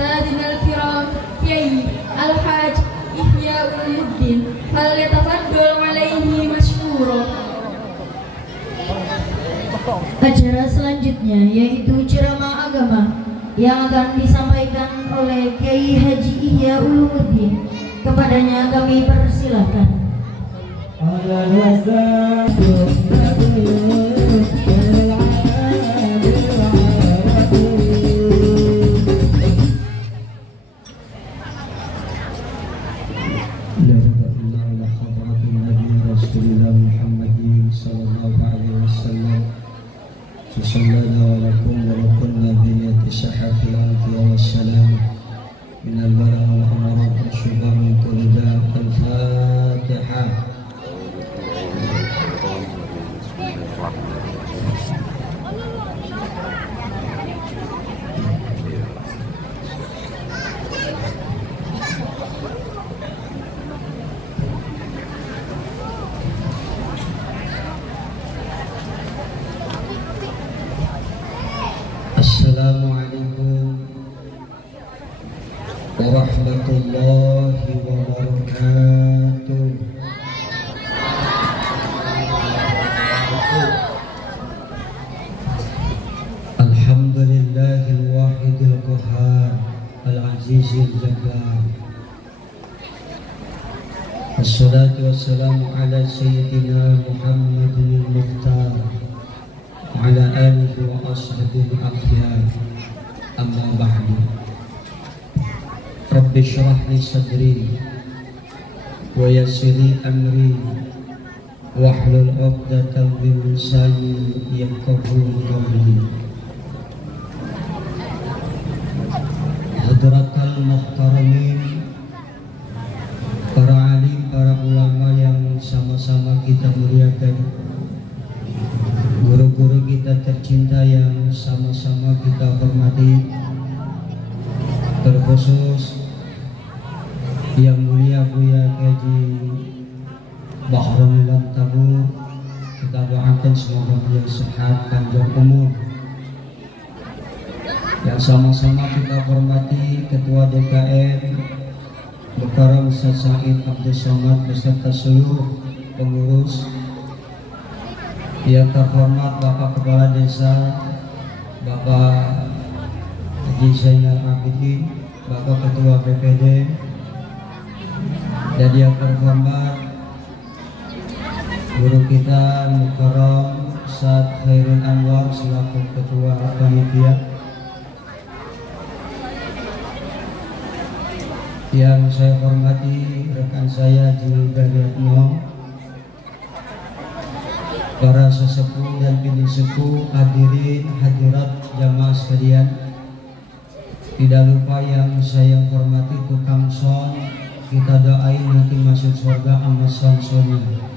سادنا الكرام كي الحاج إحياء الدين فليتفضل عليه مشكورا. Acara selanjutnya yaitu ceramah agama yang akan disampaikan oleh Kiai Haji Ihya Ulumuddin. Kepadanya kami persilahkan. Assalamualaikum warahmatullahi wabarakatuh. Alhamdulillahil wahidil qahhar al-azizil jabbar. Wassalatu wassalamu ala sayyidina Muhammadin al-Mukhtar wa ala alihi wa ashabihi al-akhyar. Amma ba'du. Rabbi shrah li sadri wa yassir li amri wahlul 'uqdatam min lisani yafqahu qawli. Hadratal muhtaramin, para alim, para ulama yang sama-sama kita muliakan, guru-guru kita tercinta yang sama-sama kita hormati, terkhusus yang mulia Buya Haji Bahrul Tabur, kita doakan semoga beliau sehat panjang umur. Yang sama-sama kita hormati Ketua DKM Bapak Ustaz Said Abdul Somad beserta seluruh pengurus, yang terhormat Bapak Kepala Desa Bapak Haji Zainal Abidin, Bapak Ketua BPD, dan yang terhormat guru kita Mukarram Ustaz Khairul Anwar selaku Ketua Panitia. Yang saya hormati rekan saya Jil Dariatno, para sesepuh dan bini sepuh, hadirin hadirat jamaah sekalian. Tidak lupa yang saya hormati tukang son, kita doain nanti masuk surga sama son-sonnya.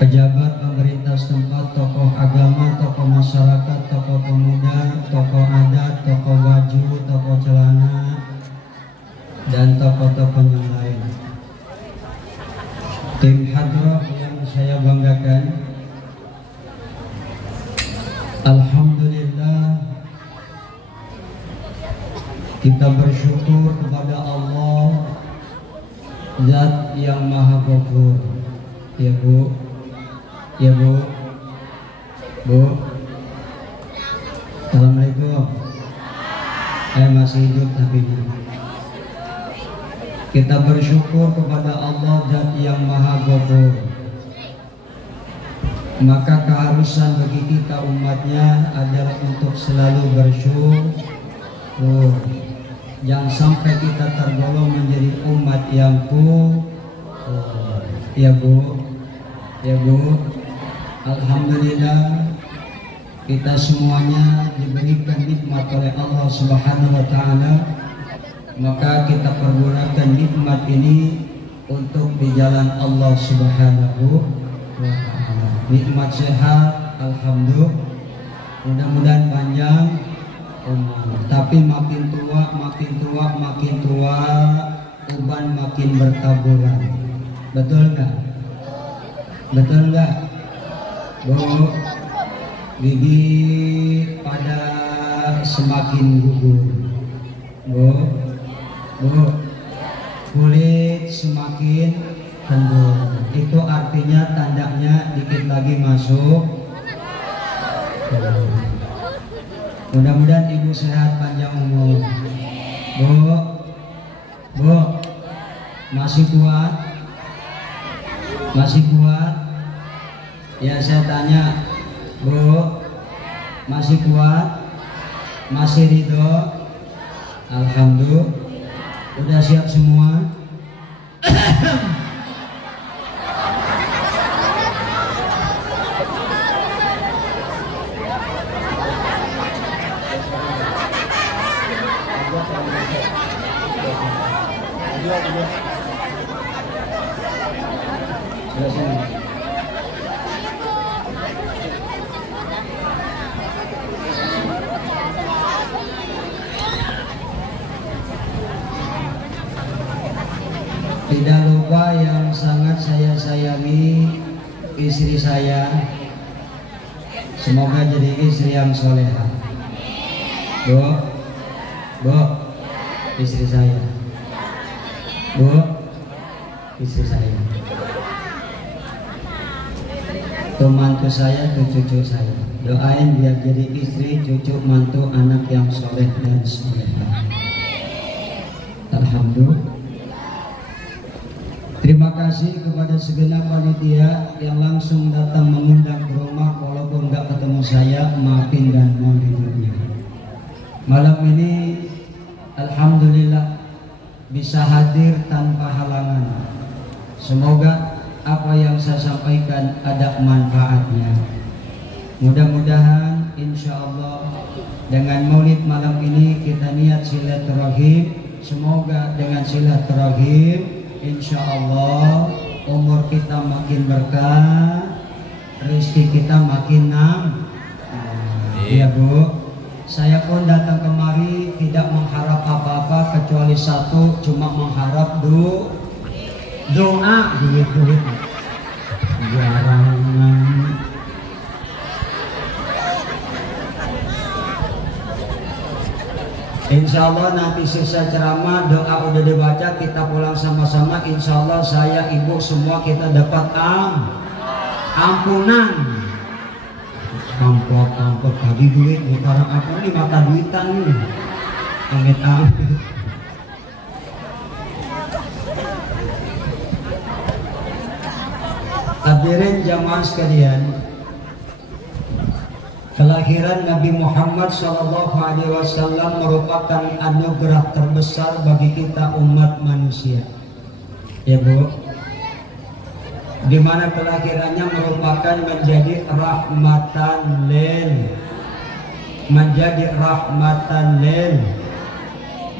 Pejabat pemerintah setempat, tokoh agama, tokoh masyarakat, tokoh pemuda, tokoh adat, tokoh baju, tokoh celana, dan tokoh-tokoh yang lain. Tim hadrah yang saya banggakan, alhamdulillah kita bersyukur kepada Allah Zat yang Maha Ghafur. Ya Bu, ya Bu, Bu, assalamualaikum. Masih hidup tapi kita bersyukur kepada Allah Zat yang Maha Ghafur. Maka keharusan bagi kita umatnya adalah untuk selalu bersyukur. Jangan sampai kita tergolong menjadi umat yang ya Bu, ya Bu. Alhamdulillah kita semuanya diberikan nikmat oleh Allah Subhanahu wa Ta'ala, maka kita pergunakan nikmat ini untuk di jalan Allah Subhanahu wa Ta'ala. Nikmat sehat, alhamdulillah, mudah-mudahan panjang umur. Tapi makin tua, uban makin bertaburan. Betul nggak? Betul nggak? Bu, gigi pada semakin gugur. Bu, kulit semakin tembur. Itu artinya tandanya dikit lagi masuk. Mudah-mudahan ibu sehat panjang umur. Bu, masih kuat? Masih kuat? Ya saya tanya, Bu, masih kuat? Masih ridho? Alhamdulillah. Udah siap semua? Tidak lupa yang sangat saya sayangi istri saya. Semoga jadi istri yang soleha. Bu, istri saya. Bu, istri saya. Tuh mantu saya, tuh cucu saya. Doain biar jadi istri, cucu, mantu, anak yang soleh dan soleha. Alhamdulillah. Terima kasih kepada segenap panitia yang langsung datang mengundang ke rumah, walaupun nggak ketemu saya, maafin dan mohon dimaklumi. Malam ini alhamdulillah bisa hadir tanpa halangan. Semoga apa yang saya sampaikan ada manfaatnya. Mudah-mudahan insya Allah dengan maulid malam ini kita niat silaturahim. Semoga dengan silaturahim insya Allah umur kita makin berkah, rezeki kita makin nambah. Iya Bu, saya pun datang kemari tidak mengharap apa-apa kecuali satu, cuma mengharap doa gitu. Jarang. Insya Allah nanti sisa ceramah, doa udah dibaca, kita pulang sama-sama. Insya Allah saya, ibu, semua kita dapat ampunan. Amplop tadi duit, sekarang apa nih mata duitan nih. Amit-amit. Hadirin jamaah sekalian, kelahiran Nabi Muhammad SAW merupakan anugerah terbesar bagi kita umat manusia. Ya Bu, dimana kelahirannya merupakan menjadi rahmatan lil.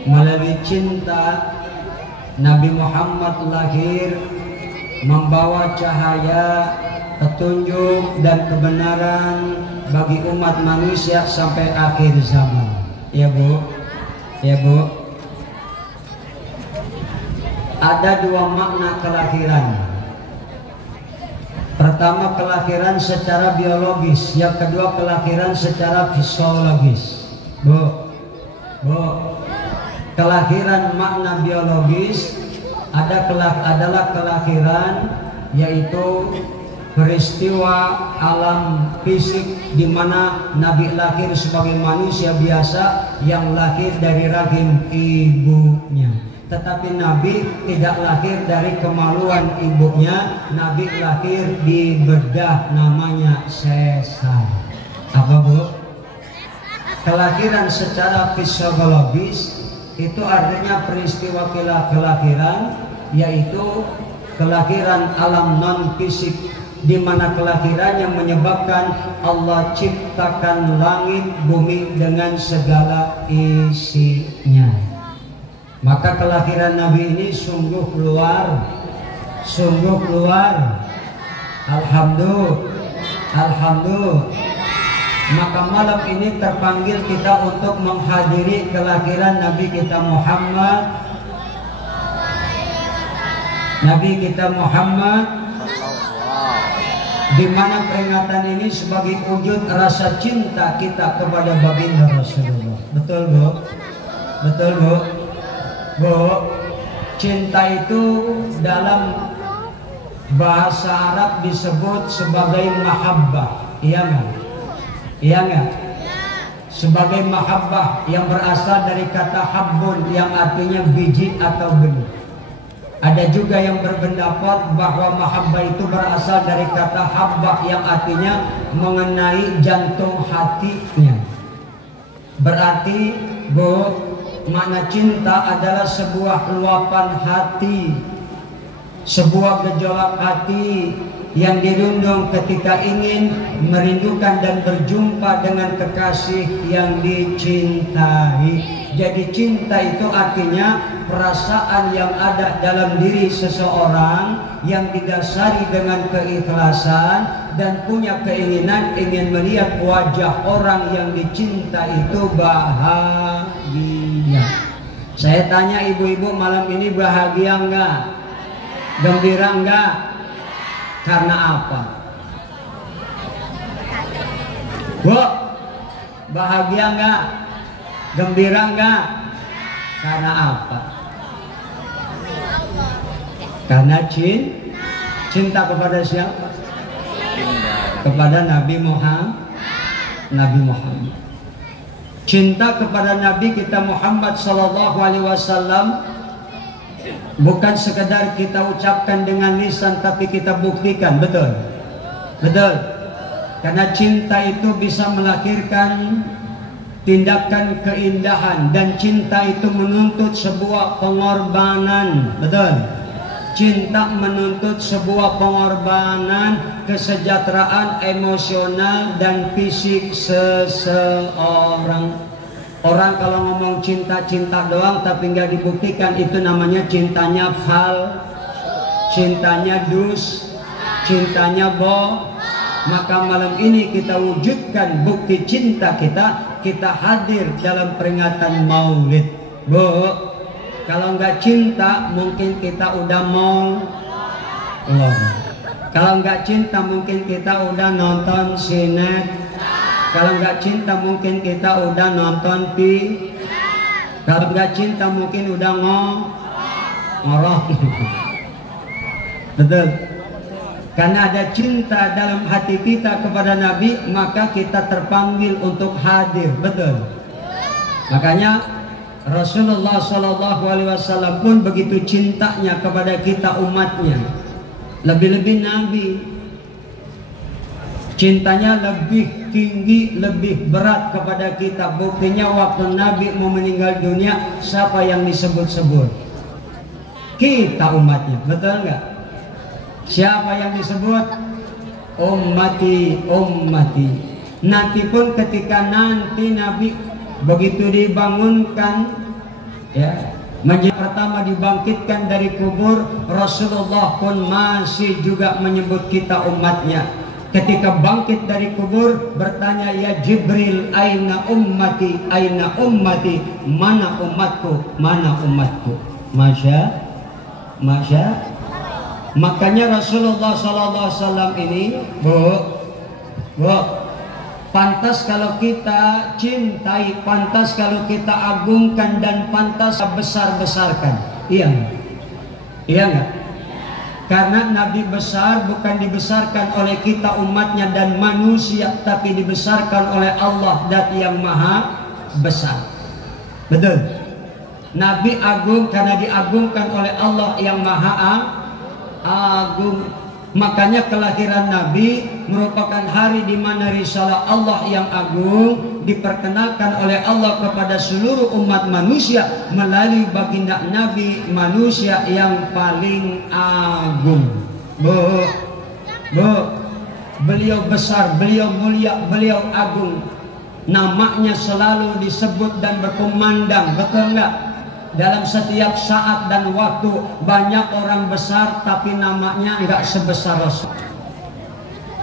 Melalui cinta Nabi Muhammad lahir membawa cahaya, petunjuk dan kebenaran bagi umat manusia sampai akhir zaman. Ya Bu, ya Bu. Ada dua makna kelahiran. Pertama kelahiran secara biologis, yang kedua kelahiran secara fisiologis. Bu, kelahiran makna biologis adalah kelahiran, yaitu peristiwa alam fisik di mana Nabi lahir sebagai manusia biasa yang lahir dari rahim ibunya. Tetapi Nabi tidak lahir dari kemaluan ibunya, Nabi lahir di bedah, namanya sesar. Apa Bu? Kelahiran secara fisiologis itu artinya peristiwa kelahiran, yaitu kelahiran alam non fisik, di mana kelahiran yang menyebabkan Allah ciptakan langit bumi dengan segala isinya. Maka kelahiran Nabi ini sungguh luar. Alhamdulillah. Maka malam ini terpanggil kita untuk menghadiri kelahiran Nabi kita Muhammad. di mana peringatan ini sebagai wujud rasa cinta kita kepada baginda Rasulullah. Betul Bu? Betul Bu? Bu, cinta itu dalam bahasa Arab disebut sebagai mahabbah. Iya nggak? Iya nggak? Sebagai mahabbah yang berasal dari kata habbun yang artinya biji atau benih. Ada juga yang berpendapat bahwa mahabbah itu berasal dari kata habbah yang artinya mengenai jantung hatinya. Berarti Bu, makna cinta adalah sebuah luapan hati, sebuah gejolak hati yang dirundung ketika ingin merindukan dan berjumpa dengan kekasih yang dicintai. Jadi cinta itu artinya perasaan yang ada dalam diri seseorang yang didasari dengan keikhlasan dan punya keinginan ingin melihat wajah orang yang dicinta itu bahagia. Saya tanya ibu-ibu malam ini bahagia enggak? Gembira enggak? Karena apa? Bu, bahagia enggak? Gembira enggak? Karena apa? Karena cinta kepada siapa? Kepada Nabi Muhammad. Cinta kepada Nabi kita Muhammad sallallahu alaihi wasallam bukan sekedar kita ucapkan dengan lisan, tapi kita buktikan. Betul? Betul. Karena cinta itu bisa melahirkan tindakan keindahan, dan cinta itu menuntut sebuah pengorbanan. Betul? Cinta menuntut sebuah pengorbanan, kesejahteraan emosional dan fisik seseorang. Orang kalau ngomong cinta-cinta doang tapi nggak dibuktikan, itu namanya cintanya fal, cintanya dus, cintanya bo. Maka malam ini kita wujudkan bukti cinta kita hadir dalam peringatan Maulid. Bu, kalau nggak cinta mungkin kita udah mau. Kalau nggak cinta mungkin kita udah nonton sinetron. Kalau nggak cinta mungkin kita udah nonton Kalau nggak cinta mungkin udah ngorok. Betul? Karena ada cinta dalam hati kita kepada Nabi, maka kita terpanggil untuk hadir. Betul? Makanya Rasulullah SAW pun begitu cintanya kepada kita umatnya. Lebih-lebih Nabi, cintanya lebih tinggi, lebih berat kepada kita. Buktinya waktu Nabi mau meninggal dunia, siapa yang disebut-sebut? Kita umatnya. Betul nggak? Siapa yang disebut? Ummati, ummati. Nanti pun ketika nanti Nabi begitu dibangunkan, ya, menjadi pertama dibangkitkan dari kubur, Rasulullah pun masih juga menyebut kita umatnya. Ketika bangkit dari kubur, bertanya, ya Jibril, aina ummati, aina ummati, mana umatku, mana umatku. Masya. Makanya Rasulullah SAW ini, Bu, pantas kalau kita cintai, pantas kalau kita agungkan, dan pantas besar-besarkan. Iya nggak? Karena Nabi besar bukan dibesarkan oleh kita umatnya dan manusia, tapi dibesarkan oleh Allah Dat yang maha besar. Betul? Nabi agung karena diagungkan oleh Allah yang maha agung. Makanya kelahiran Nabi merupakan hari di mana risalah Allah yang agung diperkenalkan oleh Allah kepada seluruh umat manusia melalui baginda Nabi, manusia yang paling agung. Bu, beliau besar, beliau mulia, beliau agung. Namanya selalu disebut dan berkumandang. Betul nggak? Dalam setiap saat dan waktu banyak orang besar, tapi namanya enggak sebesar Rasul.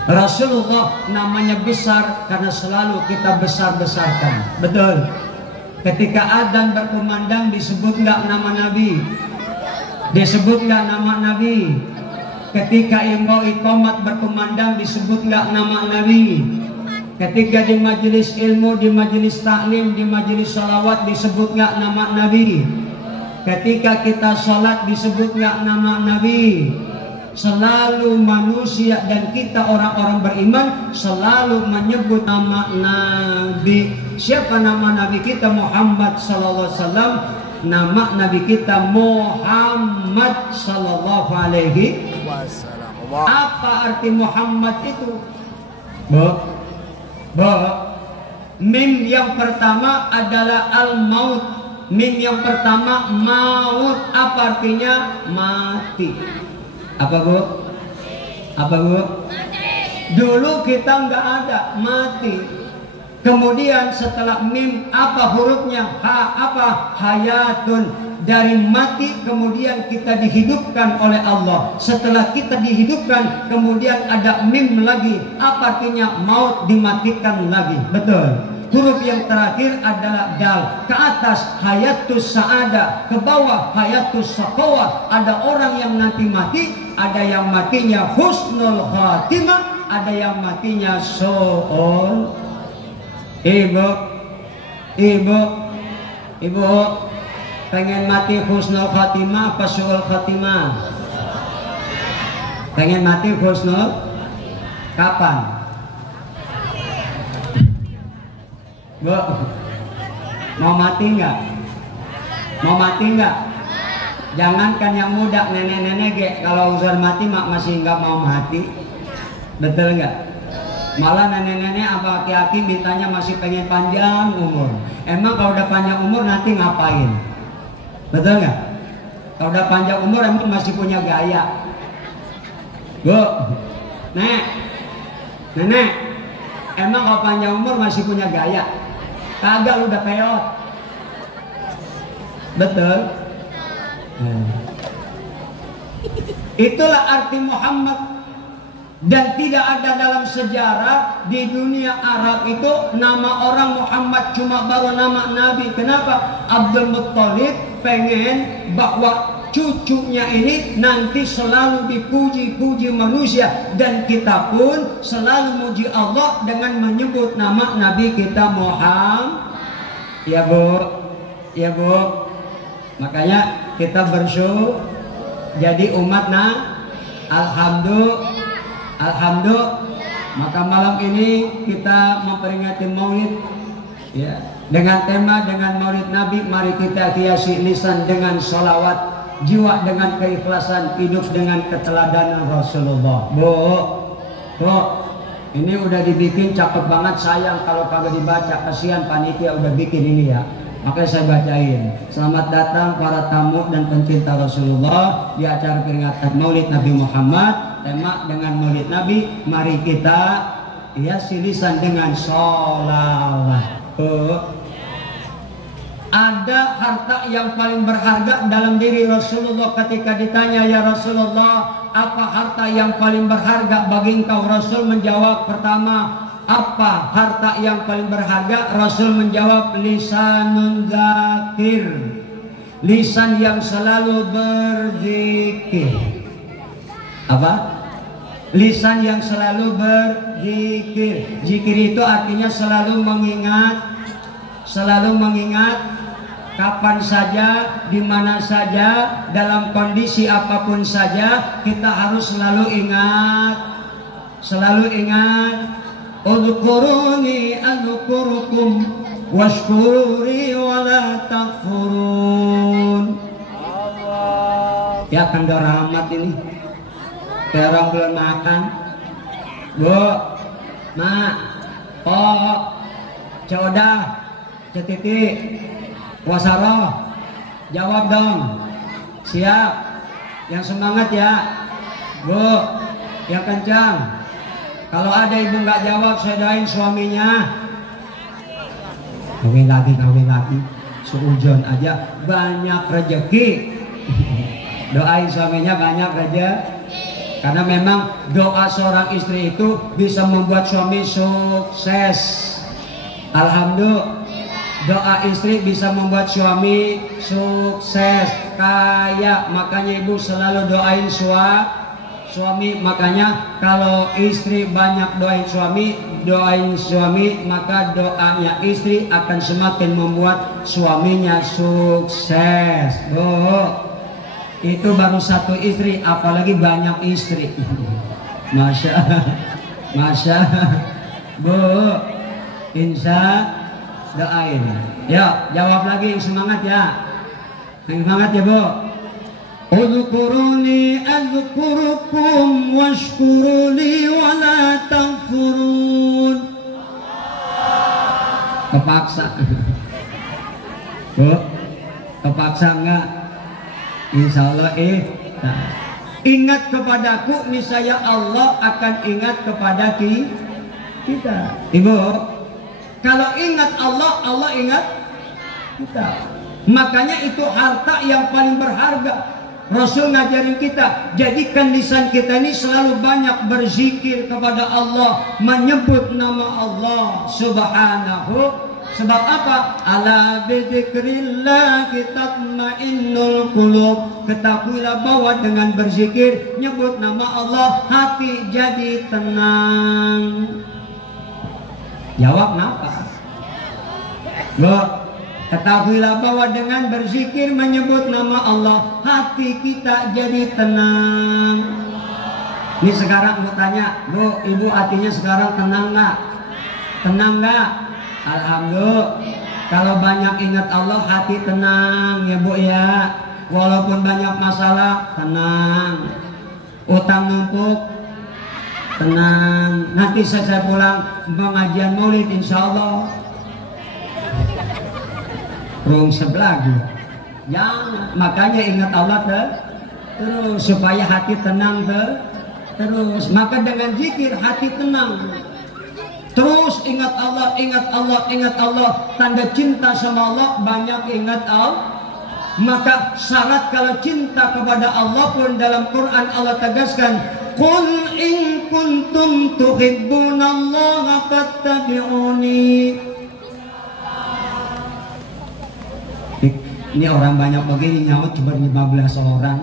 Rasulullah namanya besar karena selalu kita besar-besarkan. Betul? Ketika adzan berkumandang disebut enggak nama Nabi? Disebut enggak nama Nabi? Ketika imam iqamat berkumandang disebut nggak nama Nabi? Ketika di majelis ilmu, di majelis taklim, di majelis salawat disebut nggak nama Nabi? Ketika kita sholat disebut nggak nama Nabi? Selalu manusia dan kita orang-orang beriman selalu menyebut nama Nabi. Siapa nama Nabi kita? Muhammad sallallahu alaihi wasallam. Nama Nabi kita Muhammad sallallahu alaihi wasallam. Apa arti Muhammad itu? Mim yang pertama adalah al-maut. Mim yang pertama maut. Apa artinya? Mati. Apa bu? Apa bu? Dulu kita nggak ada, mati. Kemudian setelah mim apa hurufnya? Apa? Hayatun. Dari mati kemudian kita dihidupkan oleh Allah. Setelah kita dihidupkan kemudian ada mim lagi. Apa artinya? Maut, dimatikan lagi. Betul. Huruf yang terakhir adalah dal. Ke atas hayatus sa'ada, ke bawah hayatus saqawah. Ada orang yang nanti mati, ada yang matinya husnul khatimah, ada yang matinya so'ol. Ibu, pengen mati husnul khatimah apa so'ol khatimah? Pengen mati husnul? Kapan? Bu, mau mati nggak? Mau mati nggak? Jangankan yang muda, nenek-nenek kalau urusan mati mak masih nggak mau mati. Betul nggak? Malah nenek-nenek apa aki-aki mintanya masih pengen panjang umur. Emang kalau udah panjang umur nanti ngapain? Betul nggak? Kalau udah panjang umur emang masih punya gaya. Bu, nenek, emang kalau panjang umur masih punya gaya? Kagak, lu udah peot. Betul. Itulah arti Muhammad. Dan tidak ada dalam sejarah di dunia Arab itu nama orang Muhammad, cuma baru nama Nabi. Kenapa? Abdul Muttalib pengen bahwa cucunya ini nanti selalu dipuji-puji manusia, dan kita pun selalu muji Allah dengan menyebut nama Nabi kita Muhammad. Ya bu, makanya kita bersyukur jadi umat alhamdulillah. Maka malam ini kita memperingati Maulid ya, dengan tema dengan Maulid Nabi. Mari kita hiasi lisan dengan sholawat, jiwa dengan keikhlasan, hidup dengan keteladanan Rasulullah. Bu, ini udah dibikin cakep banget. Sayang kalau kagak dibaca, kasihan panitia udah bikin ini ya. Makanya saya bacain. Selamat datang para tamu dan pencinta Rasulullah di acara peringatan Maulid Nabi Muhammad. Tema dengan Maulid Nabi, mari kita hiasi lisan dengan sholawat. Ada harta yang paling berharga dalam diri Rasulullah. Ketika ditanya, ya Rasulullah, apa harta yang paling berharga bagi engkau? Rasul menjawab, pertama, apa harta yang paling berharga? Rasul menjawab, lisanun zakir, lisan yang selalu berzikir. Apa? Lisan yang selalu berzikir. Zikir itu artinya selalu mengingat kapan saja, di mana saja, dalam kondisi apapun saja, kita harus selalu ingat. Udhkuruni adhkurukum washkuri wala takfurun. Ya kan rahmat ini. Kayak orang belum makan. Bu, mak, pok, codah, cetiti, wasaroh, jawab dong. Siap. Yang semangat ya. Bu, yang kencang. Kalau ada ibu nggak jawab, saya doain suaminya. Kawin lagi. Seujon aja banyak rezeki. Doain suaminya banyak rezeki. Karena memang doa seorang istri itu bisa membuat suami sukses. Alhamdulillah, doa istri bisa membuat suami sukses, kaya. Makanya ibu selalu doain suami. Makanya kalau istri banyak doain suami, maka doanya istri akan semakin membuat suaminya sukses. Bu, itu baru satu istri, apalagi banyak istri. Masya Bu, insya doain. Ya, jawab lagi, semangat ya. Semangat ya Bu. Udhkuruni azkurukum washkuruni wala takfurun. Kepaksa. Bu, kepaksa enggak? Insya Allah nah. Ingat kepadaku, niscaya Allah akan ingat kepada kita. Ibu, kalau ingat Allah, Allah ingat kita. Makanya itu harta yang paling berharga. Rasul ngajarin kita, jadikan lisan kita ini selalu banyak berzikir kepada Allah, menyebut nama Allah Subhanahu. Sebab apa? Ala bidzikrillah tatma'innul qulub. Ketahuilah bahwa dengan berzikir, nyebut nama Allah, hati jadi tenang. Jawab napa? Loh, ketahuilah bahwa dengan berzikir, menyebut nama Allah, hati kita jadi tenang. Ini sekarang mau tanya, Bu, ibu hatinya sekarang tenang nggak? Tenang nggak? Alhamdulillah. Kalau banyak ingat Allah, hati tenang ya Bu ya. Walaupun banyak masalah, tenang. Utang numpuk, tenang. Nanti saya pulang pengajian maulid insya Allah rung sebelah juga. Jangan. Makanya ingat Allah terus supaya hati tenang terus. Maka dengan zikir hati tenang. Terus ingat Allah, ingat Allah, ingat Allah. Tanda cinta sama Allah, banyak ingat Allah. Maka syarat kalau cinta kepada Allah pun dalam Quran Allah tegaskan, Qul in kuntum tuhibbunallaha fattabi'uni. Ini orang banyak begini, nyawa cuma 15 orang.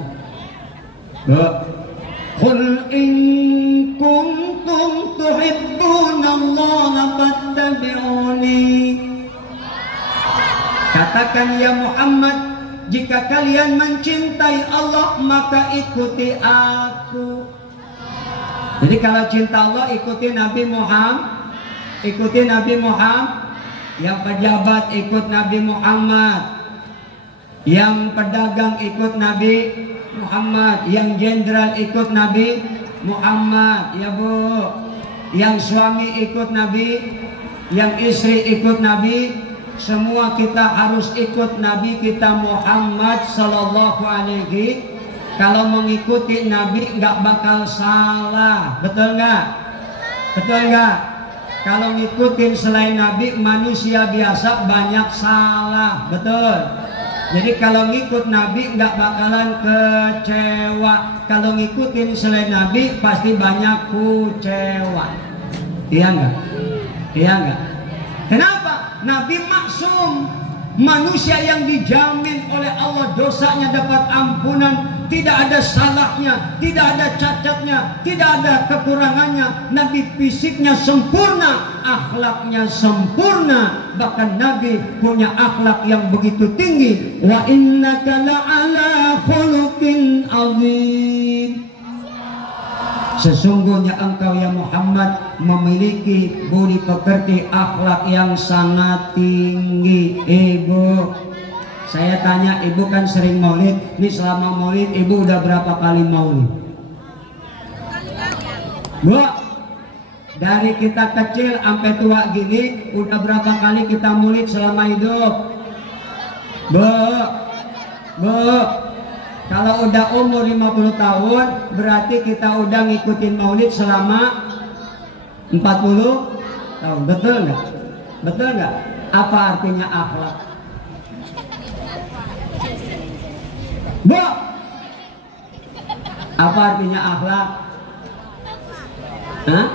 Qul in kuntum tuhibbunallaha fattabi'uni. Katakan ya Muhammad, jika kalian mencintai Allah maka ikuti aku. Jadi kalau cinta Allah ikuti Nabi Muhammad, ikuti Nabi Muhammad. Yang pejabat ikut Nabi Muhammad, yang pedagang ikut Nabi Muhammad, yang jenderal ikut Nabi Muhammad ya Bu, yang suami ikut Nabi, yang istri ikut Nabi. Semua kita harus ikut Nabi kita Muhammad Sallallahu Alaihi. Kalau mengikuti Nabi nggak bakal salah, betul nggak? Betul nggak? Kalau ngikutin selain Nabi, manusia biasa banyak salah, betul. Jadi kalau ngikut Nabi nggak bakalan kecewa. Kalau ngikutin selain Nabi pasti banyak kecewa. Iya nggak? Iya nggak? Kenapa? Nabi maksum, manusia yang dijamin oleh Allah dosanya dapat ampunan, tidak ada salahnya, tidak ada cacatnya, tidak ada kekurangannya. Nabi fisiknya sempurna, akhlaknya sempurna. Bahkan Nabi punya akhlak yang begitu tinggi. Wa innaka la'ala khuluqin azim. Sesungguhnya engkau ya Muhammad memiliki budi pekerti, akhlak yang sangat tinggi. Ibu, saya tanya, ibu kan sering maulid. Ini selama maulid ibu udah berapa kali maulid? Bu, dari kita kecil sampai tua gini udah berapa kali kita maulid selama hidup? Bu, kalau udah umur 50 tahun berarti kita udah ngikutin maulid selama 40 tahun. Betul nggak? Betul nggak? Apa artinya akhlak? Bu, apa artinya akhlak? Hah?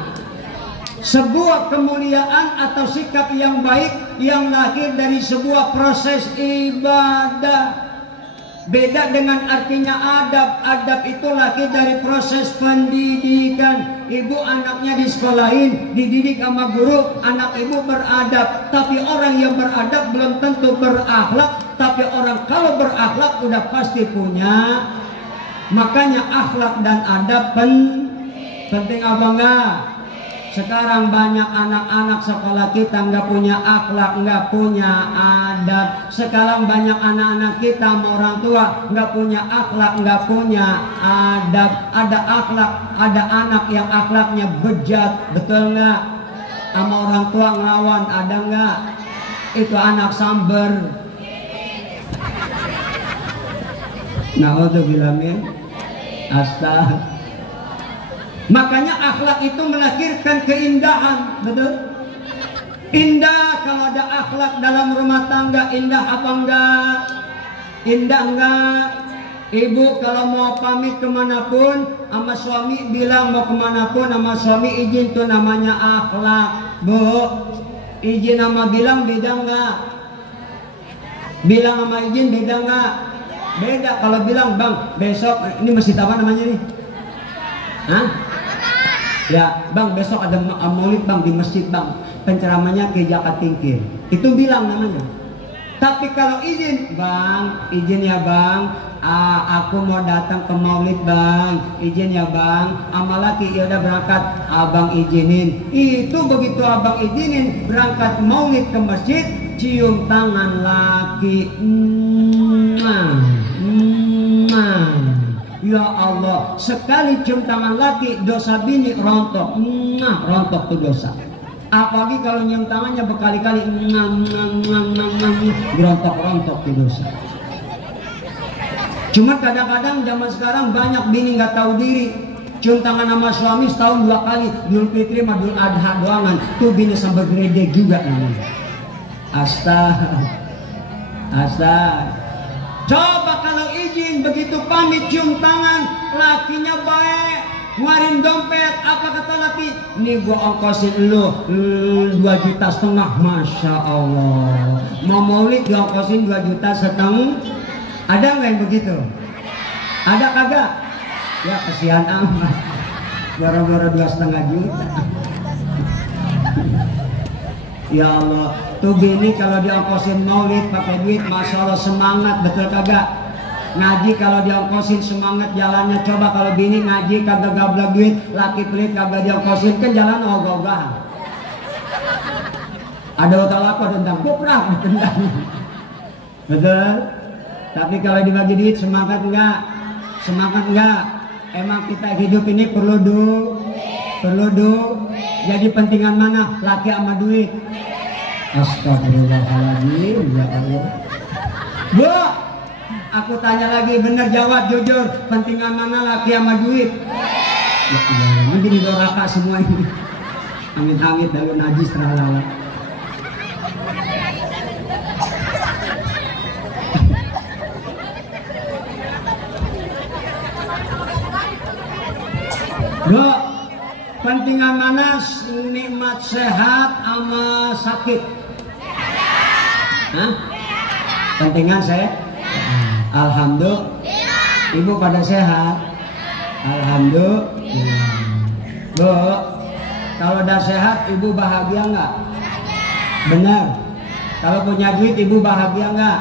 Sebuah kemuliaan atau sikap yang baik yang lahir dari sebuah proses ibadah. Beda dengan artinya adab. Adab itu lagi dari proses pendidikan. Ibu anaknya disekolahin, dididik sama guru, anak ibu beradab. Tapi orang yang beradab belum tentu berakhlak. Tapi orang kalau berakhlak udah pasti punya. Makanya akhlak dan adab penting apa enggak? Sekarang banyak anak-anak sekolah kita nggak punya akhlak, nggak punya adab. Sekarang banyak anak-anak kita sama orang tua nggak punya akhlak, nggak punya adab. Ada akhlak, ada anak yang akhlaknya bejat, betul nggak? Sama orang tua ngelawan, ada nggak? Itu anak samber. Na'udzubillah min astagfirullah. Makanya akhlak itu melahirkan keindahan, betul? Indah kalau ada akhlak dalam rumah tangga, indah apa enggak? Indah enggak? Ibu kalau mau pamit kemanapun sama suami bilang mau kemanapun sama suami izin, tuh namanya akhlak. Bu, izin sama bilang beda enggak? Bilang sama izin beda enggak? Beda. Kalau bilang bang besok ini masjid apa namanya nih? Hah? Ya bang besok ada maulid bang di masjid bang, penceramanya ke Jakarta Tingkir, itu bilang namanya. Tapi kalau izin bang, izin ya bang, aku mau datang ke maulid bang, izin ya bang, sama laki ya udah berangkat, abang izinin. Itu begitu abang izinin berangkat maulid ke masjid, cium tangan laki. Ya Allah, sekali cium tangan laki dosa bini rontok. Rontok tuh dosa. Apalagi kalau nyium tangannya berkali-kali, rontok tuh dosa. Cuma kadang-kadang zaman sekarang banyak bini nggak tahu diri, cium tangan sama suami setahun 2 kali, Idul Fitri sama Idul Adha doangan. Tuh bini sampai geledek juga namanya. Astaga. Coba kalau izin begitu pamit cium tangan, lakinya baik, ngeluarin dompet, apa kata laki? Nih gua ongkosin lu 2,5 juta, masya Allah. Mau maulid diongkosin 2,5 juta. Ada nggak yang begitu? Ada kagak? Ya kesian amat. Boro-boro 2,5 juta. Ya Allah, tuh bini kalau diongkosin maulid pakai duit, masya Allah semangat, betul kagak? Ngaji kalau diongkosin semangat jalannya. Coba kalau bini ngaji kagak gablak duit, laki pelit kagak diongkosin, kan jalan ogah-ogahan. Ada hotel apa tentang kuprak tentang, betul? Tapi kalau dibagi duit semangat enggak? Semangat enggak? Emang kita hidup ini perlu jadi pentingan mana? Laki sama duit. Astagfirullahaladzim, ya Allah. Bu, aku tanya lagi, bener jawab jujur, pentingan mana laki sama duit? Ya Allah, nanti di doraka semua ini. Amit-amit daun najis terlalu. Bu, pentingan mana nikmat sehat sama sakit? Hah? Pentingan sehat? Alhamdulillah. Ibu pada sehat? Alhamdulillah. Bu, kalau udah sehat ibu bahagia nggak? Benar. Kalau punya duit ibu bahagia nggak?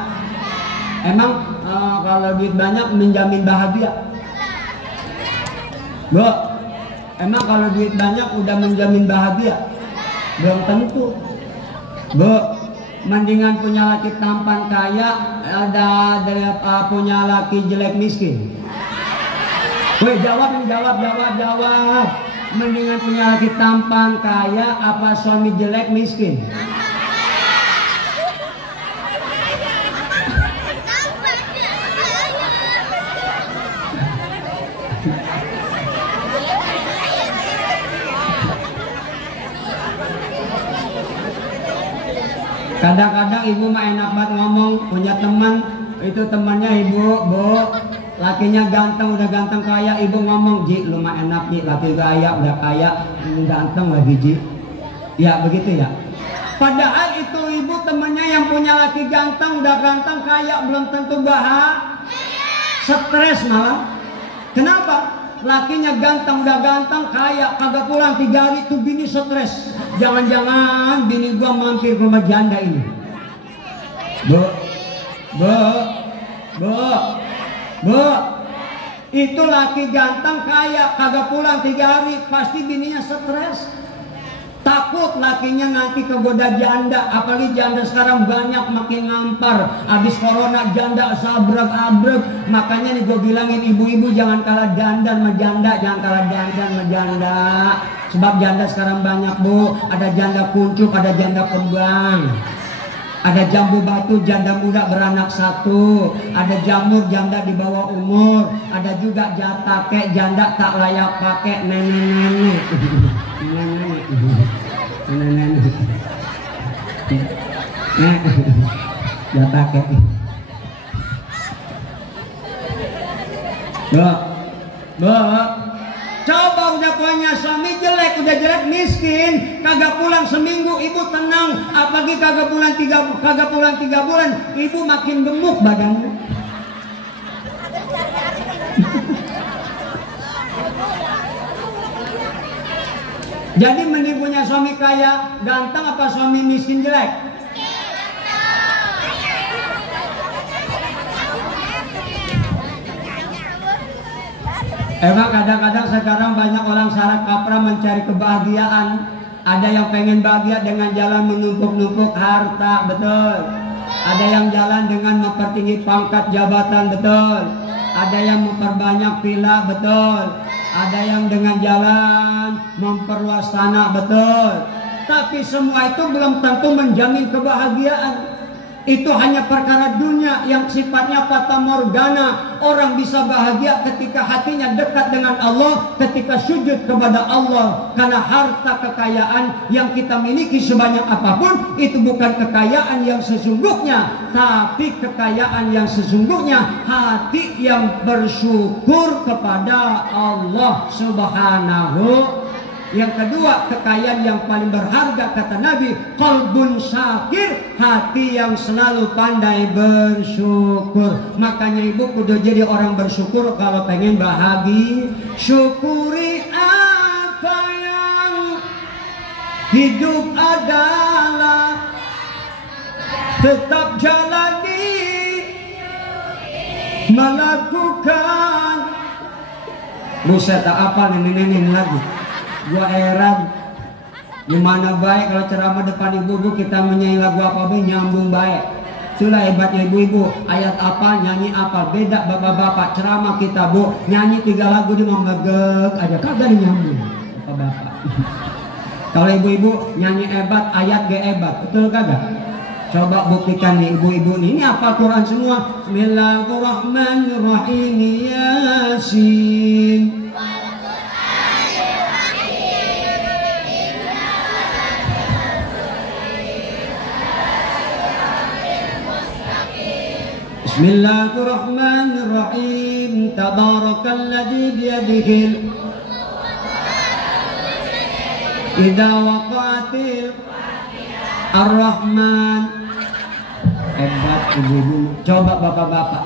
Emang kalau duit banyak menjamin bahagia? Bu, emang kalau duit banyak udah menjamin bahagia? Belum tentu. Bu, mendingan punya laki tampan kaya dari punya laki jelek miskin. Woi, jawab. Mendingan punya laki tampan kaya apa suami jelek miskin? Kadang-kadang ibu mah enak banget ngomong, punya teman, itu temannya ibu, bu, lakinya ganteng, udah ganteng kaya, ibu ngomong, Ji, lu mah enak Ji, laki kaya, udah kaya, ganteng lagi Ji. Ya begitu ya. Padahal itu ibu temannya yang punya laki ganteng, udah ganteng kaya, belum tentu bahagia. stres malah. Kenapa? Lakinya ganteng, udah ganteng, kaya, kagak pulang 3 hari tuh bini stres. Jangan-jangan bini gua mampir ke rumah janda ini. Bu, itu laki ganteng, kaya, kagak pulang 3 hari, pasti bininya stres. Takut lakinya nanti kegoda janda, apalagi janda sekarang banyak makin ngampar. Habis corona janda sabrek-abrek. Makanya nih gue bilangin ibu-ibu jangan kalah dandan sama janda, jangan kalah dandan sama janda. Sebab janda sekarang banyak bu, ada janda kuncup, ada janda kembang. Ada jambu batu janda muda beranak 1, ada jamur janda di bawah umur, ada juga jatake janda tak layak pakai nenek-nenek. Nenek-nenek. Jatake. Bu, coba udah punya suami jelek, udah jelek miskin, kagak pulang seminggu, ibu tenang. Apalagi kagak pulang 3 bulan, ibu makin gemuk badannya. Jadi mending punya suami kaya ganteng apa suami miskin jelek? Emang kadang-kadang sekarang banyak orang syarat kaprah mencari kebahagiaan. Ada yang pengen bahagia dengan jalan menumpuk-numpuk harta, betul. Ada yang jalan dengan mempertinggi pangkat jabatan, betul. Ada yang memperbanyak villa, betul. Ada yang dengan jalan memperluas tanah, betul. Tapi semua itu belum tentu menjamin kebahagiaan. Itu hanya perkara dunia yang sifatnya fata morgana. Orang bisa bahagia ketika hatinya dekat dengan Allah, ketika sujud kepada Allah. Karena harta kekayaan yang kita miliki sebanyak apapun, itu bukan kekayaan yang sesungguhnya, tapi kekayaan yang sesungguhnya hati yang bersyukur kepada Allah Subhanahu. Yang kedua, kekayaan yang paling berharga kata Nabi, qalbun syakir, hati yang selalu pandai bersyukur. Makanya ibu kudu jadi orang bersyukur kalau pengen bahagia. Syukuri apa yang hidup adalah, tetap jalani melakukan. Buset, apa nenek-nenek lagi? Gua heran gimana baik kalau ceramah depan ibu-ibu kita menyanyi lagu apa pun nyambung baik. Itulah hebatnya ibu-ibu, ayat apa nyanyi apa, beda bapak-bapak. Ceramah kita bu nyanyi 3 lagu dia mau ngegek aja kagak nyambung bapak-bapak. Kalau ibu-ibu nyanyi hebat ayat gak hebat, betul kagak? Coba buktikan nih ibu-ibu nih, ini apa Quran semua. Bismillahirrahmanirrahim. Yasin. Bismillahirrahmanirrahim. Tabarakalladzi biyadihil idza waqa'atil ar-rahman. Hebat ibu-ibu. Coba bapak-bapak,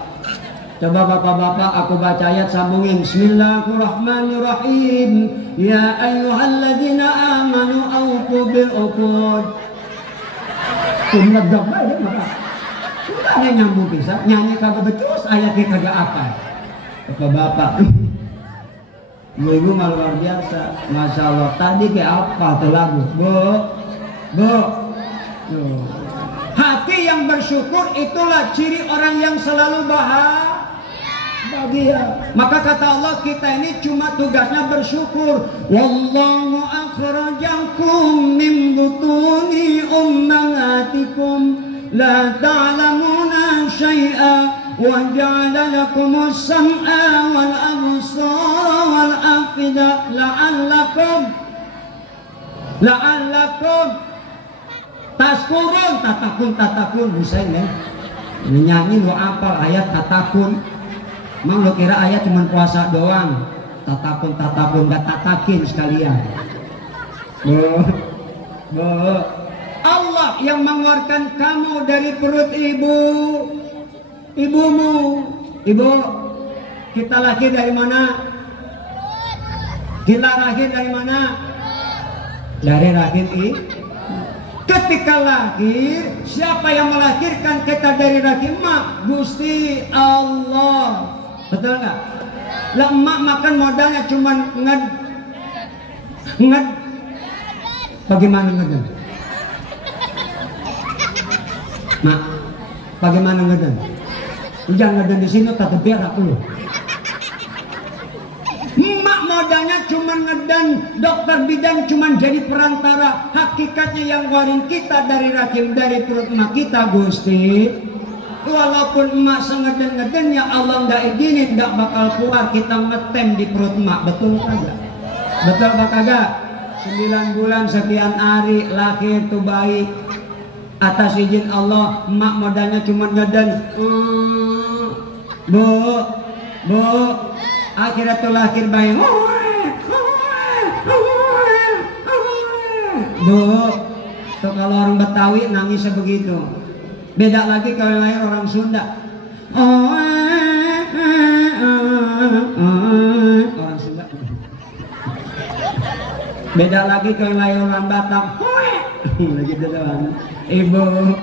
aku baca ayat sambungin. Bismillahirrahmanirrahim. Ya ayyuhalladzina amanu awfu bil uqud. Kunagak bae maka hanya nyambung bisa, nyanyi kagak becus, ayatnya kagak apa. Bapak-bapak, ibu-ibu mah luar biasa, masya Allah. Tadi kayak apa tuh lagu, bu. Hati yang bersyukur itulah ciri orang yang selalu bahagia. Maka kata Allah, kita ini cuma tugasnya bersyukur. Wallahu akhrajakum min butuni ummahatikum la ta'lamuna syai'a wa ja'ala lakumus sam'a wal absara wal afida la'allakum tatakun bisa nih nyanyi lo apal ayat tatakun. Emang lo kira ayat cuma puasa doang? Tatakun gak tatakin sekalian. Allah yang mengeluarkan kamu dari perut ibumu. Ibu, Kita lahir dari mana? Kita lahir dari mana? Dari rahim ibu. Ketika lahir, siapa yang melahirkan kita dari rahim emak? Gusti Allah. Betul nggak? Lah emak makan modalnya cuma nged. Bagaimana ngeden? Mak, bagaimana ngeden? Jangan ngeden di sini, tak berak lu. Emak modalnya cuma ngeden, dokter bidang cuma jadi perantara. Hakikatnya yang ngeluarin kita dari rahim, dari perut emak kita, Gusti. Walaupun emak sengeden-ngedennya Allah nggak izinin, nggak bakal keluar, kita ngetem di perut emak. Betul kagak? Betul apa kagak? 9 bulan sekian hari lahir tuh bayi atas izin Allah. Emak modalnya cuma ngeden. Bu, akhirnya tuh lahir bayi. Tuh kalau orang Betawi nangisnya begitu. Beda lagi kalau lahir orang Sunda. Orang Sunda. Beda lagi kalau lahir orang Batak. Gitu doang. Ibu,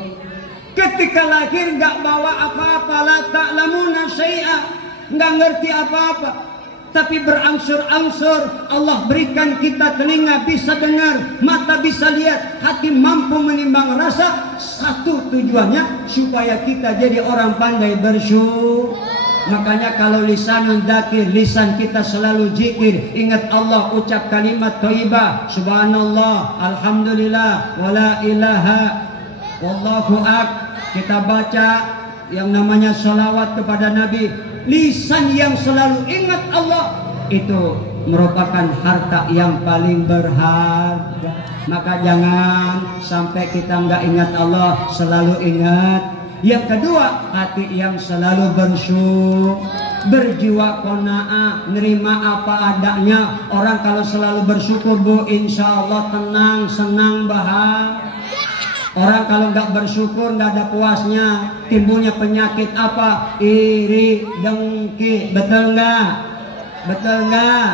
ketika lahir nggak bawa apa-apa, la ta'lamuna syai'a, nggak ngerti apa-apa, tapi berangsur-angsur Allah berikan kita telinga bisa dengar, mata bisa lihat, hati mampu menimbang rasa. Satu tujuannya supaya kita jadi orang pandai bersyukur. Makanya kalau lisanun dzakir, lisan kita selalu zikir, ingat Allah, ucap kalimat thayyibah, subhanallah, alhamdulillah, wala ilaha wallahu akbar. Kita baca yang namanya sholawat kepada Nabi. Lisan yang selalu ingat Allah itu merupakan harta yang paling berharga. Maka jangan sampai kita nggak ingat Allah, selalu ingat. Yang kedua, hati yang selalu bersyukur, berjiwa qanaah, nerima apa adanya. Orang kalau selalu bersyukur, Bu, insya Allah tenang, senang, bahagia. Orang kalau nggak bersyukur, nggak ada puasnya, timbulnya penyakit apa? Iri, dengki. Betul nggak? Betul nggak,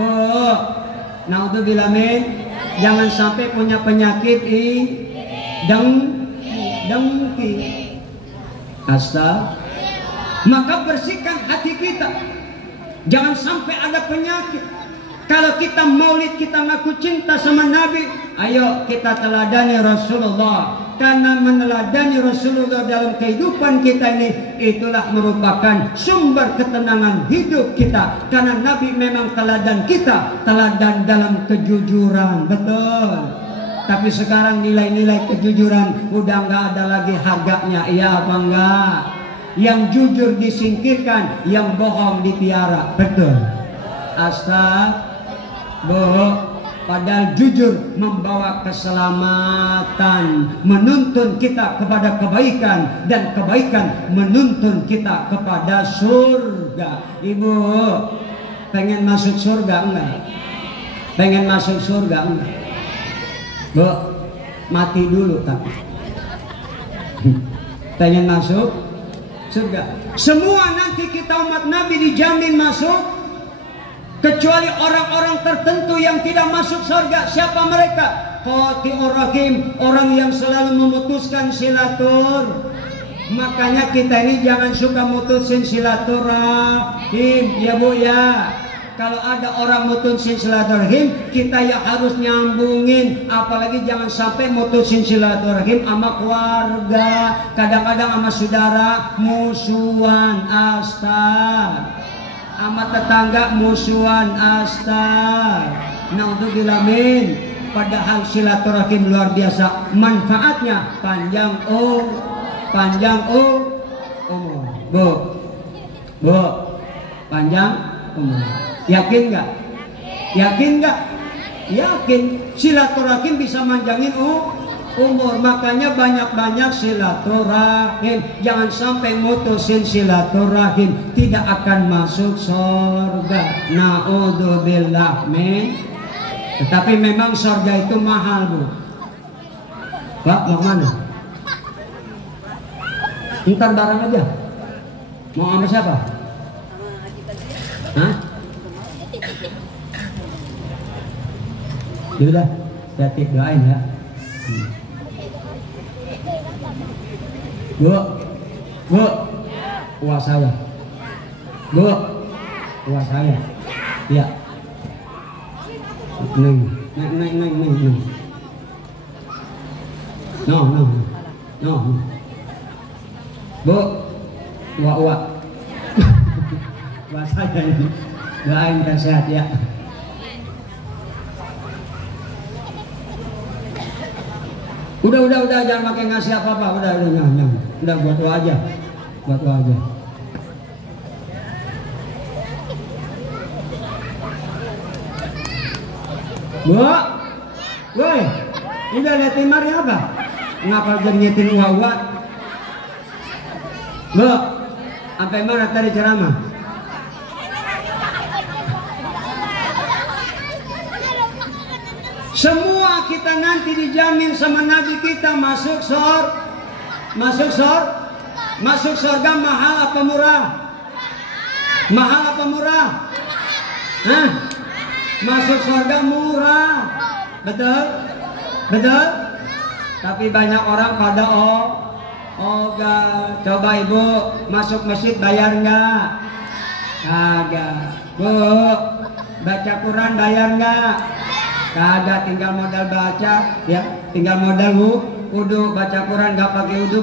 Bu? Naudzubillah min. Jangan sampai punya penyakit dengki. Maka bersihkan hati kita, jangan sampai ada penyakit. Kalau kita maulid, kita ngaku cinta sama Nabi, ayo kita teladani Rasulullah. Karena meneladani Rasulullah dalam kehidupan kita ini, itulah merupakan sumber ketenangan hidup kita. Karena Nabi memang teladan kita, teladan dalam kejujuran. Betul. Tapi sekarang nilai-nilai kejujuran udah nggak ada lagi harganya, iya apa enggak? Yang jujur disingkirkan, yang bohong dipiara. Betul. Bu, padahal jujur membawa keselamatan, menuntun kita kepada kebaikan, dan kebaikan menuntun kita kepada surga. Ibu, pengen masuk surga enggak? Pengen masuk surga enggak? Bu, mati dulu tapi pengen masuk surga. Semua nanti kita umat Nabi dijamin masuk, kecuali orang-orang tertentu yang tidak masuk surga. Siapa mereka? Qati'ur rahim, orang yang selalu memutuskan silatur. Makanya kita ini jangan suka mutusin silaturahim, ya Bu ya. Kalau ada orang mutusin silaturahim, kita ya harus nyambungin. Apalagi jangan sampai mutusin silaturahim sama keluarga, kadang-kadang sama saudara musuhan, sama tetangga musuhan, naudzubillah min. Padahal silaturahim luar biasa manfaatnya, panjang umur. Bu, panjang umur. Yakin nggak? Yakin nggak? Yakin. Silaturahim bisa manjangin umur. Makanya banyak-banyak silaturahim. Jangan sampai mutusin silaturahim, tidak akan masuk surga. Naudzubillah min. Tetapi memang surga itu mahal, Bu. Pak, mau mana? Ntar bareng aja. Mau sama siapa? Hah? Yaudah, hati doain ya. Bu, uang saya. Bu, uang saya. Ya. Neng. No. Bu, uang. Uang saya ini. Doain kan sehat ya. Udah jangan pakai ngasih apa-apa. Udah buat lo aja. Woi, udah lihat timar apa? Ngapa jadi nyetin wawa? Bu, sampai mana tadi ceramah? Semua kita nanti dijamin sama Nabi kita masuk surga. Mahal apa murah? Hah? Masuk surga murah, betul? Tapi banyak orang pada enggak. Coba ibu masuk masjid bayar nggak? Kagak. Bu, baca Quran bayar nggak? Kagak, tinggal modal baca ya, tinggal modal wudu. Baca Quran nggak pakai wudu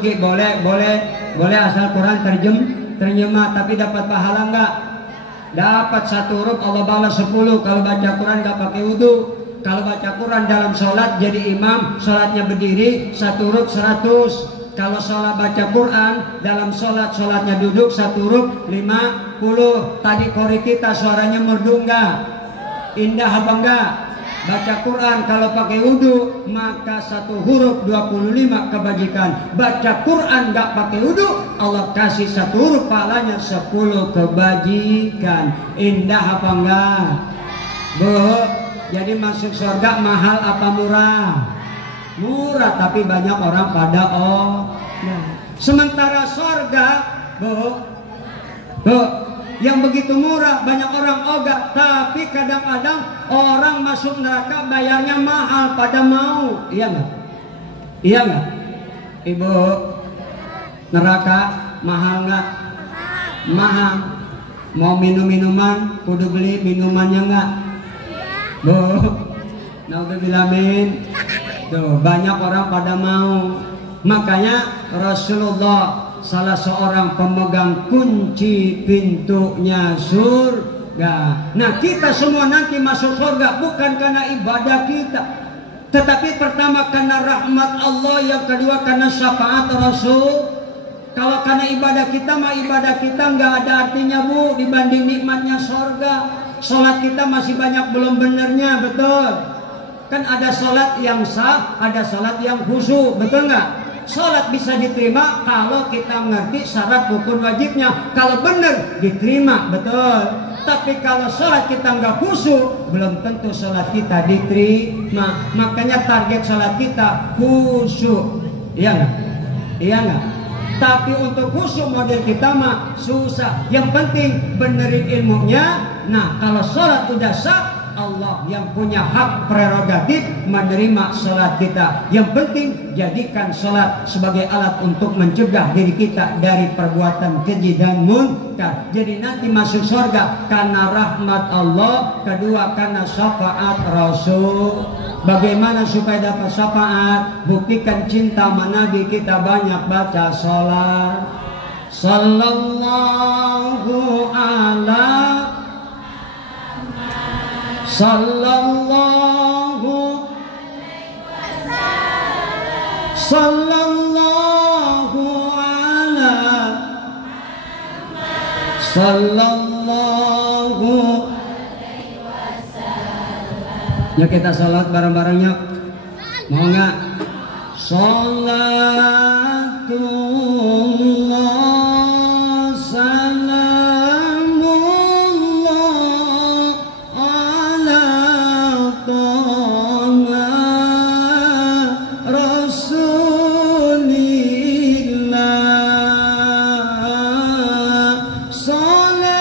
boleh asal Quran terjemah, tapi dapat pahala nggak? Dapat 1 huruf Allah balas 10 kalau baca Quran nggak pakai wudu. Kalau baca Quran dalam sholat jadi imam, sholatnya berdiri 1 huruf 100. Kalau sholat baca Quran dalam sholatnya duduk 1 huruf 50. Tadi kori kita suaranya merdu nggak? Indah apa enggak? Baca Quran kalau pakai wudu maka 1 huruf 25 kebajikan. Baca Quran nggak pakai wudu Allah kasih 1 huruf pahalanya 10 kebajikan. Indah apa enggak? Bu, jadi masuk surga mahal apa murah? Murah, tapi banyak orang pada sementara surga bu, yang begitu murah banyak orang ogah, tapi kadang-kadang orang masuk neraka bayarnya mahal pada mau. Iya nggak? Ibu, neraka mahal nggak? Mahal. Mau minuman kudu beli minumannya nggak? Bu, naudzubillamin. Tuh, banyak orang pada mau. Makanya Rasulullah salah seorang pemegang kunci pintunya surga. Nah, kita semua nanti masuk surga bukan karena ibadah kita, tetapi pertama karena rahmat Allah, yang kedua karena syafaat Rasul. Kalau karena ibadah kita nggak ada artinya bu dibanding nikmatnya surga. Sholat kita masih banyak belum benernya, betul? Kan ada sholat yang sah, ada sholat yang khusyuk, betul nggak? Sholat bisa diterima kalau kita ngerti syarat rukun wajibnya. Kalau benar diterima, betul. Tapi kalau sholat kita nggak khusyuk, belum tentu sholat kita diterima. Makanya target sholat kita khusyuk. Iya nggak? Tapi untuk khusyuk model kita mah susah. Yang penting benerin ilmunya. Nah, kalau sholat udah sah, Allah yang punya hak prerogatif menerima sholat kita. Yang penting jadikan sholat sebagai alat untuk mencegah diri kita dari perbuatan keji dan munkar. Jadi nanti masuk surga karena rahmat Allah, kedua karena syafaat Rasul. Bagaimana supaya dapat syafaat? Buktikan cinta sama Nabi kita, banyak baca sholat. Sallallahu ala Sallallahu ala Sallallahu. Ya kita salat bareng-bareng yuk. Mau nggak? Salatullah salamullah ala Taha Rasulillah. Salatullah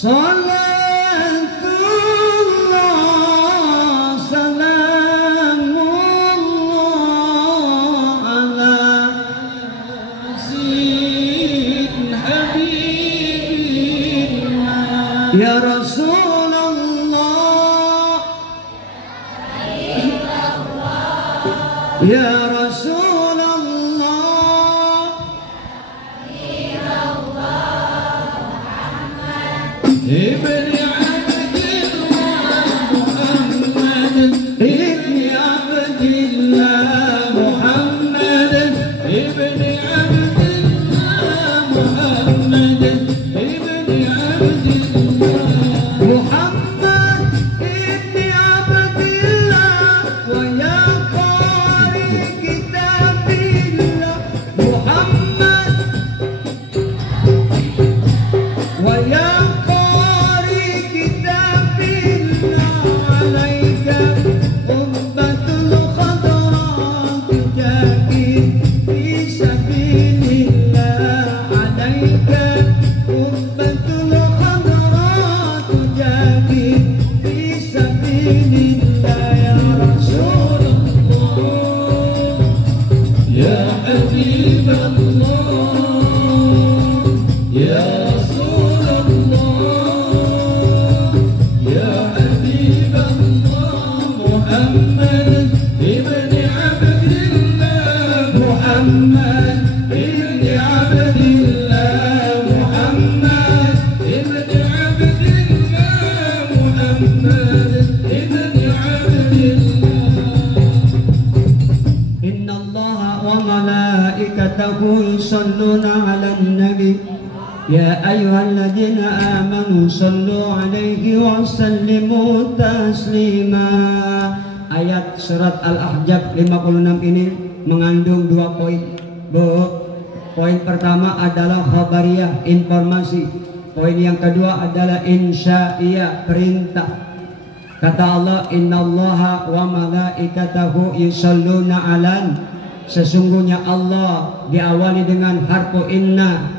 Salatullah salamullah ala yasin habibillah ya Rasulullah ya Rasulullah ibni Abdillah Muhammad ibni Abdillah Muhammad ibni Abdillah Muhammad ibni Abdillah Muhammad ibni Abdillah wa ya qari kitabillah Muhammad wa ya yusalluna 'alan nabi ya ayyuhalladzina amanu sallu 'alaihi wa sallimu taslima. Ayat surat Al-Ahzab 56 ini mengandung dua poin. Poin pertama adalah khabariyah, informasi. Poin yang kedua adalah insya'iyah, perintah. Kata Allah, innallaha wa malaikatahu yusalluna 'alan. Sesungguhnya Allah diawali dengan harfu inna.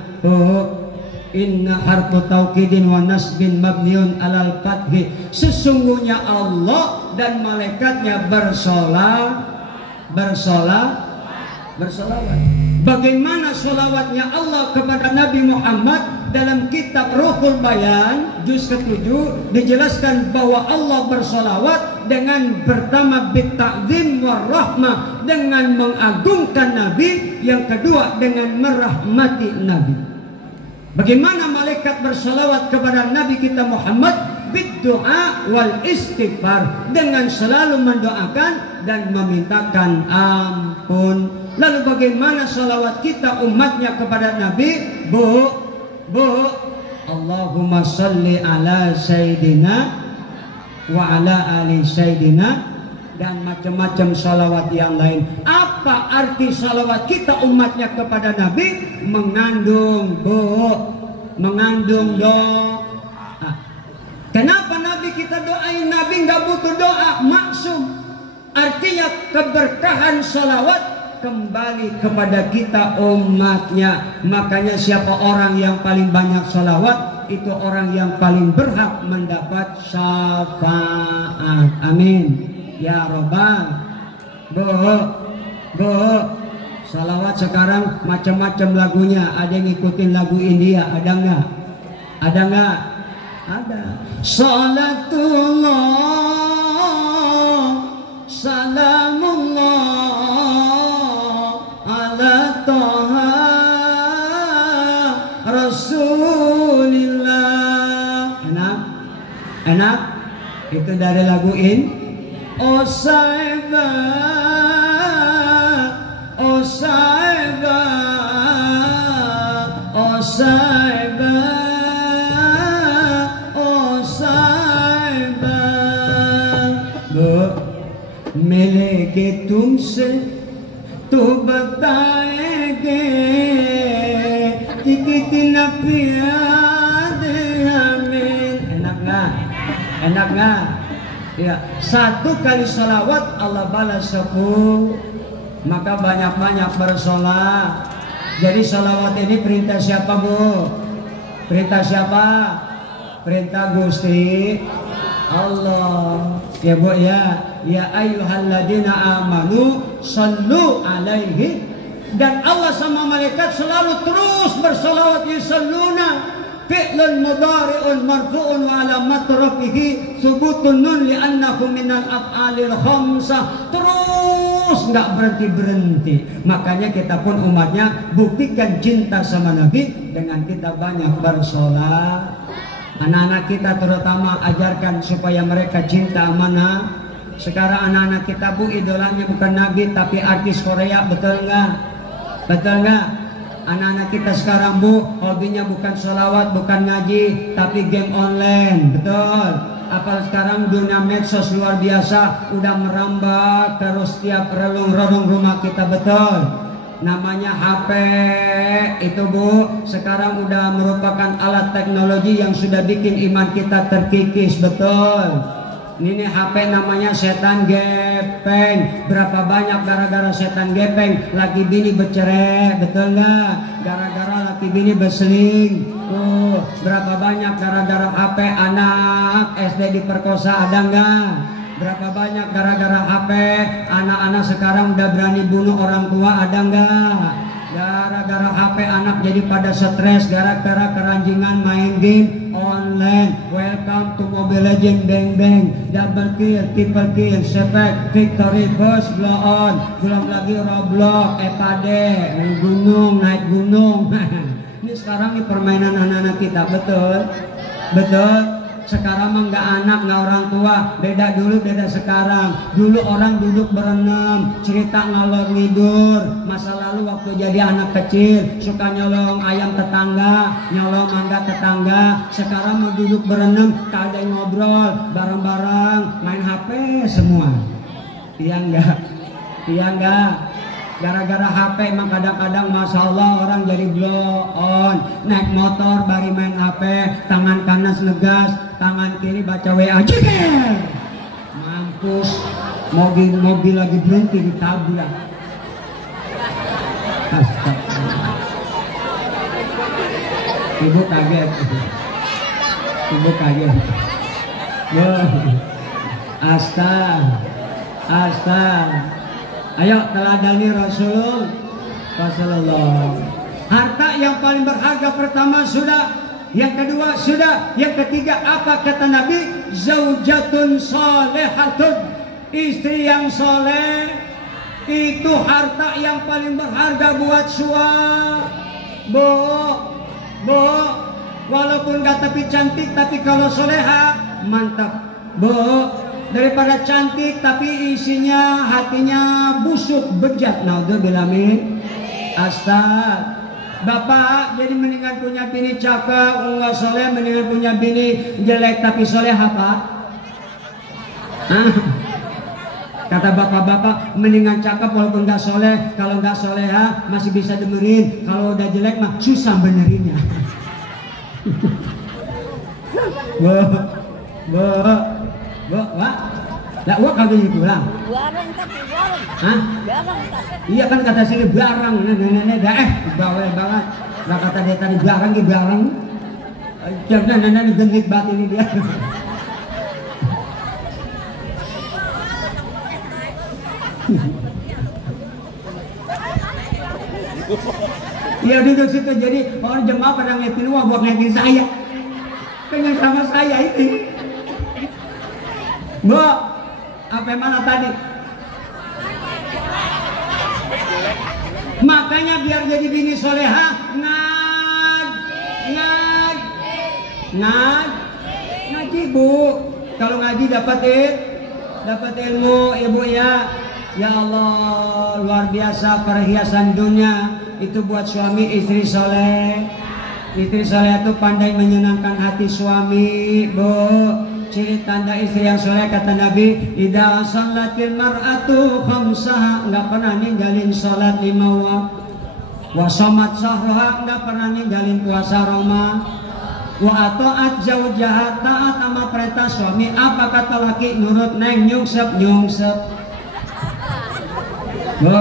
Inna harfu taukidin wa nasbin mabniun alal fathi. Sesungguhnya Allah dan malaikatnya bersolawat. Bagaimana solawatnya Allah kepada Nabi Muhammad? Dalam kitab Ruhul Bayan juz ke-7 dijelaskan bahwa Allah bersolawat dengan pertama bitta'zim warahmah, dengan mengagungkan Nabi, yang kedua dengan merahmati Nabi. Bagaimana malaikat bersolawat kepada Nabi kita Muhammad? Biddu'a wal istighfar, dengan selalu mendoakan dan memintakan ampun. Lalu bagaimana salawat kita umatnya kepada Nabi? Allahumma salli ala Sayyidina wa ala ali Sayyidina, dan macam-macam salawat yang lain. Apa arti salawat kita umatnya kepada Nabi? Mengandung doa. Kenapa Nabi kita doain? Nabi nggak butuh doa, maksum. Artinya keberkahan salawat kembali kepada kita umatnya. Makanya siapa orang yang paling banyak salawat, itu orang yang paling berhak mendapat syafaat. Amin ya robbal. Salawat sekarang macam-macam lagunya. Ada yang ngikutin lagu India, ada nggak? Ada nggak? Ada. Salatullah salamullah ala Toha Rasulillah. Enak? Itu dari lagu Oh Saibah, oh Saibah, oh Saibah, oh Saibah. मिले के तुमसे तो बताएंगे कि कितना प्यार हमें. Enak nggak? Enak nggak? Ya, satu kali salawat Allah balas 10. Maka banyak-banyak bersolat. Jadi salawat ini perintah siapa, Bu? Perintah siapa? perintah Gusti Allah. Ya Bu ya, ya ayyuhalladzina amanu sallu alaihi, dan Allah sama malaikat selalu terus bersolawat yusalluna. Fi'lun mudhari'un marfu'un wa alamat rafihi subutun nun li'annahu minal af'alil khamsah. Terus nggak berhenti-berhenti. Makanya kita pun umatnya buktikan cinta sama Nabi dengan kita banyak bersolat. Anak-anak kita terutama ajarkan supaya mereka cinta amanah. Sekarang anak-anak kita Bu idolanya bukan Nabi tapi artis Korea, betul nggak? Betul nggak? Anak-anak kita sekarang Bu hobinya bukan sholawat, bukan ngaji, tapi game online, betul? Apalagi sekarang dunia medsos luar biasa, udah merambah terus setiap relung-relung rumah kita, betul? Namanya HP itu Bu, sekarang udah merupakan alat teknologi yang sudah bikin iman kita terkikis, betul? Ini HP namanya setan gepeng. Berapa banyak gara-gara setan gepeng laki bini bercerai, betul nggak? Gara-gara laki bini berseling. Berapa banyak gara-gara HP anak SD diperkosa, ada nggak? Berapa banyak gara-gara HP anak-anak sekarang udah berani bunuh orang tua, ada nggak? Gara-gara HP anak jadi pada stres gara-gara keranjingan main game online. Welcome to Mobile Legend, bang bang, double kill, triple kill, sepek, victory, burst, blow on. Belum lagi Roblox, Epade, gunung, naik gunung. Ini sekarang nih permainan anak-anak kita, betul? Betul? Sekarang mah nggak anak, nggak orang tua, beda dulu beda sekarang. Dulu orang duduk berenam, cerita ngalor ngidur masa lalu waktu jadi anak kecil, suka nyolong ayam tetangga, nyolong mangga tetangga. Sekarang mau duduk berenam, tak ada yang ngobrol, bareng-bareng main HP semua. Iya enggak? Iya enggak? Gara-gara HP emang kadang-kadang Masya Allah orang jadi blow on. Naik motor bari main HP, tangan kanan ngegas, tangan kiri baca WA, jeger. Mampus, mobil lagi berhenti ditabrak. Astagfirullah. Ibu kaget. Ibu kaget. Astagfirullah. Ayo teladani Rasulullah. Harta yang paling berharga pertama sudah, yang kedua sudah, yang ketiga apa kata Nabi? Zaujatun solehatun, istri yang soleh itu harta yang paling berharga buat suami. Bu, walaupun gak tapi cantik, tapi kalau soleha mantap. Bu, daripada cantik tapi isinya hatinya busuk bejat, naudzubillah min. Bapak jadi mendingan punya bini cakep enggak soleh, mendingan punya bini jelek tapi soleh apa? Kata bapak-bapak mendingan cakep walaupun enggak soleh, kalau enggak soleha masih bisa dengerin, kalau udah jelek mah susah benerinnya. Wah, lah gua kagak pulang. Barang tapi barang. Hah? Barang tak. Iya kan kata sini barang, nenek bawel banget. Lah kata dia tadi barang ki barang. Jangan nenek genit banget ini dia. Iya duduk situ, jadi orang jemaah pada ngeliatin, wah buat ngeliatin saya. Pengen sama saya ini. Bu, apa mana tadi? Makanya biar jadi bini soleha, ngaji Bu. Kalau ngaji dapat ilmu ibu ya. Ya Allah, luar biasa perhiasan dunia itu buat suami istri soleh. Istri soleh itu pandai menyenangkan hati suami, Bu. Ciri tanda istri yang soleh kata Nabi, idza sholatil mar'atu khamsaha, enggak pernah ninggalin sholat 5 waktu. Wa shamat sahraha, enggak pernah ninggalin puasa Ramadan. Wa ata'at zaujaha, taat sama perintah suami. Apa kata laki? Nurut neng, nyungsep. Bu,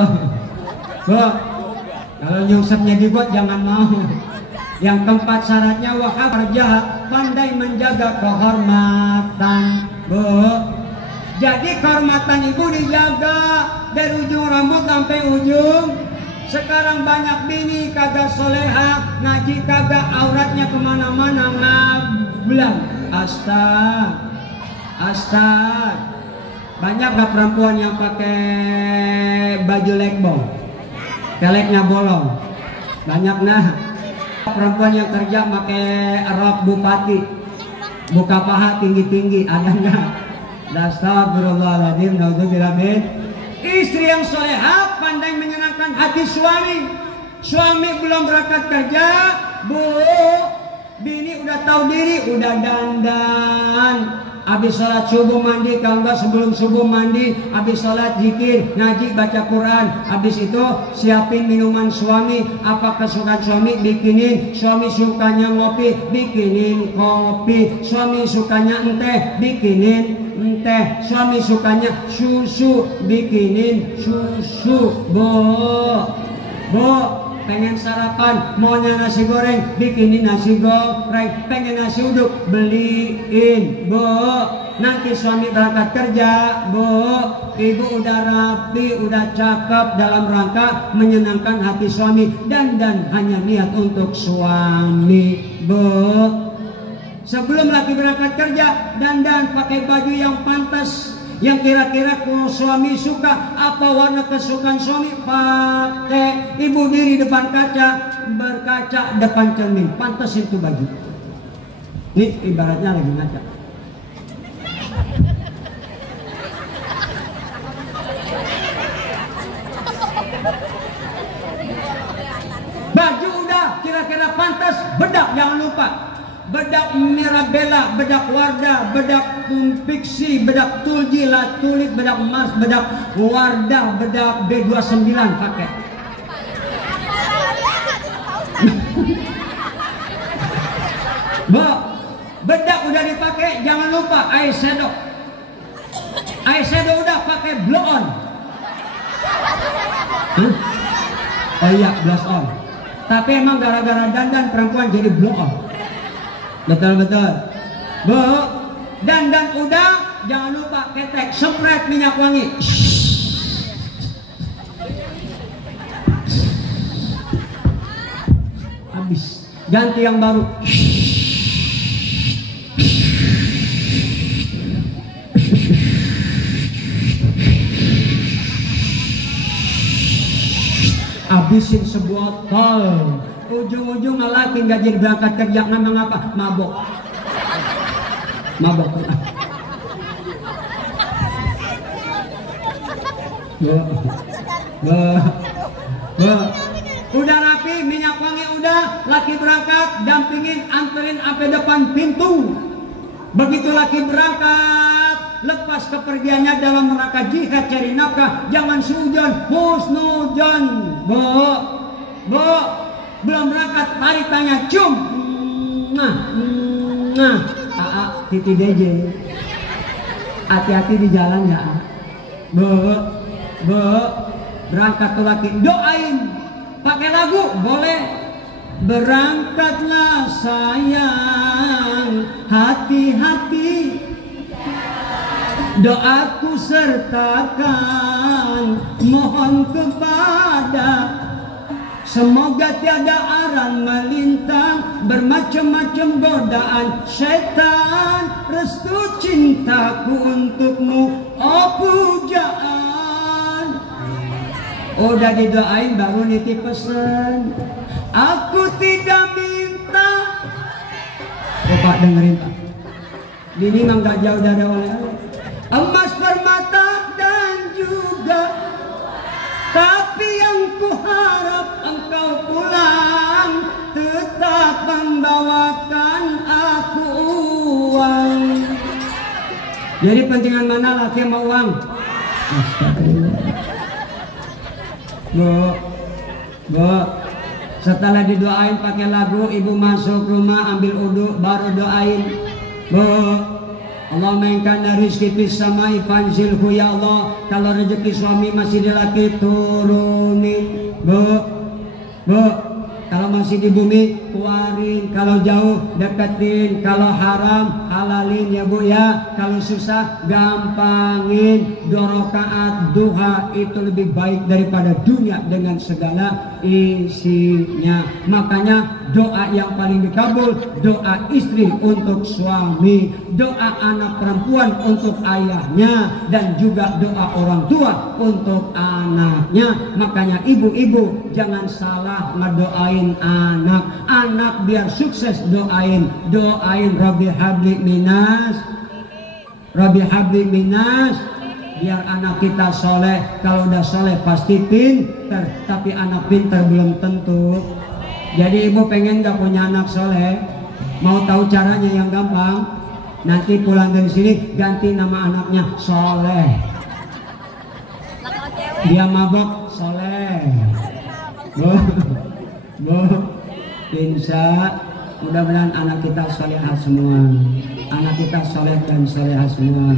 kalau nyungsepnya dibuat jangan mau. Yang keempat syaratnya wahabarjah, pandai menjaga kehormatan. Bu, jadi kehormatan ibu dijaga dari ujung rambut sampai ujung. Sekarang banyak bini kagak soleha, ngaji kagak, auratnya kemana-mana ngablang. Astag. Banyak gak perempuan yang pakai baju lekbong, keleknya bolong? Banyak nah. Perempuan yang kerja pakai rok bupati, buka paha tinggi-tinggi, ada nggak? Astagfirullahaladzim, naudzubillah min. Istri yang soleha pandai menyenangkan hati suami. Suami belum berangkat kerja, bu, bini udah tahu diri, udah dandan. Habis sholat subuh mandi, kalau enggak sebelum subuh mandi, habis sholat zikir, ngaji, baca Quran. Habis itu siapin minuman suami, apa kesukaan suami bikinin. Suami sukanya ngopi, bikinin kopi. Suami sukanya teh, bikinin teh. Suami sukanya susu, bikinin susu. Bu, pengen sarapan, maunya nasi goreng, bikinin nasi goreng. Pengen nasi uduk, beliin. Bu, nanti suami berangkat kerja, bu, ibu udah rapi, udah cakep dalam rangka menyenangkan hati suami. Dan hanya niat untuk suami. Bu, sebelum laki berangkat kerja, dandan pakai baju yang pantas, yang kira-kira suami suka. Apa warna kesukaan suami, pakai. Ibu diri depan kaca, berkaca depan cermin, pantas itu baju. Ini ibaratnya lagi ngaca. Baju udah kira-kira pantas, bedak jangan lupa. Bedak Mirabella, bedak Wardah, bedak Pixi, bedak Tuljila, Tulip, bedak Mars, bedak Wardah, bedak B29 pakai. Bedak udah dipakai, jangan lupa eyeshadow. Eyeshadow udah pakai blow on. Oh iya, blush on. Tapi emang gara-gara dandan perempuan jadi blow on. Betul. Bu, dandan udah, jangan lupa ketek, spread minyak wangi. Habis, ganti yang baru. Habisin sebotol. Ujung-ujung laki nggak jadi berangkat kerja, ngomong apa? Mabok. Udah rapi, minyak wangi udah, laki berangkat, dampingin, anterin sampai depan pintu. Begitu laki berangkat, lepas kepergiannya dalam rangka jihad cari nafkah, jangan sujon, husnujon. Bu, belum berangkat, tarik tanya, cium. Titi DJ. Hati-hati di jalan ya. Bu, berangkat tuh laki, doain. Pakai lagu, boleh. Berangkatlah sayang, hati-hati. Doaku sertakan, mohon kepada. Semoga tiada aran melintang, bermacam-macam godaan setan. Restu cintaku untukmu, oh pujaan. Udah didoain baru nitip pesen. Aku tidak minta. Oh Pak, dengerin Pak. Bini memang gak jauh dari oleh-oleh, emas, permata dan juga. Tapi yang kuharap engkau pulang, tetap membawakan aku uang. Jadi pentingan mana laki sama uang? Bu, setelah didoain pakai lagu, ibu masuk rumah ambil uduk, baru doain. Bu, Allahumma in kana rizqi fis samai fanzilhu, ya Allah, kalau rezeki suami masih di laki turunin. Bu, kalau masih di bumi keluarin, kalau jauh deketin, kalau haram halalin ya Bu ya, kalau susah gampangin. 2 rakaat duha itu lebih baik daripada dunia dengan segala isinya. Makanya doa yang paling dikabul doa istri untuk suami, doa anak perempuan untuk ayahnya, dan juga doa orang tua untuk anaknya. Makanya ibu-ibu jangan salah ngedoain anak biar sukses. Doain Rabbi habli minas, biar anak kita soleh. Kalau udah soleh pasti pinter, tapi anak pinter belum tentu. Jadi ibu pengen gak punya anak soleh, mau tahu caranya yang gampang? Nanti pulang dari sini ganti nama anaknya Soleh. Dia mabok Soleh. Bu, insya mudah-mudahan anak kita solehah semua, anak kita soleh dan solehah semua.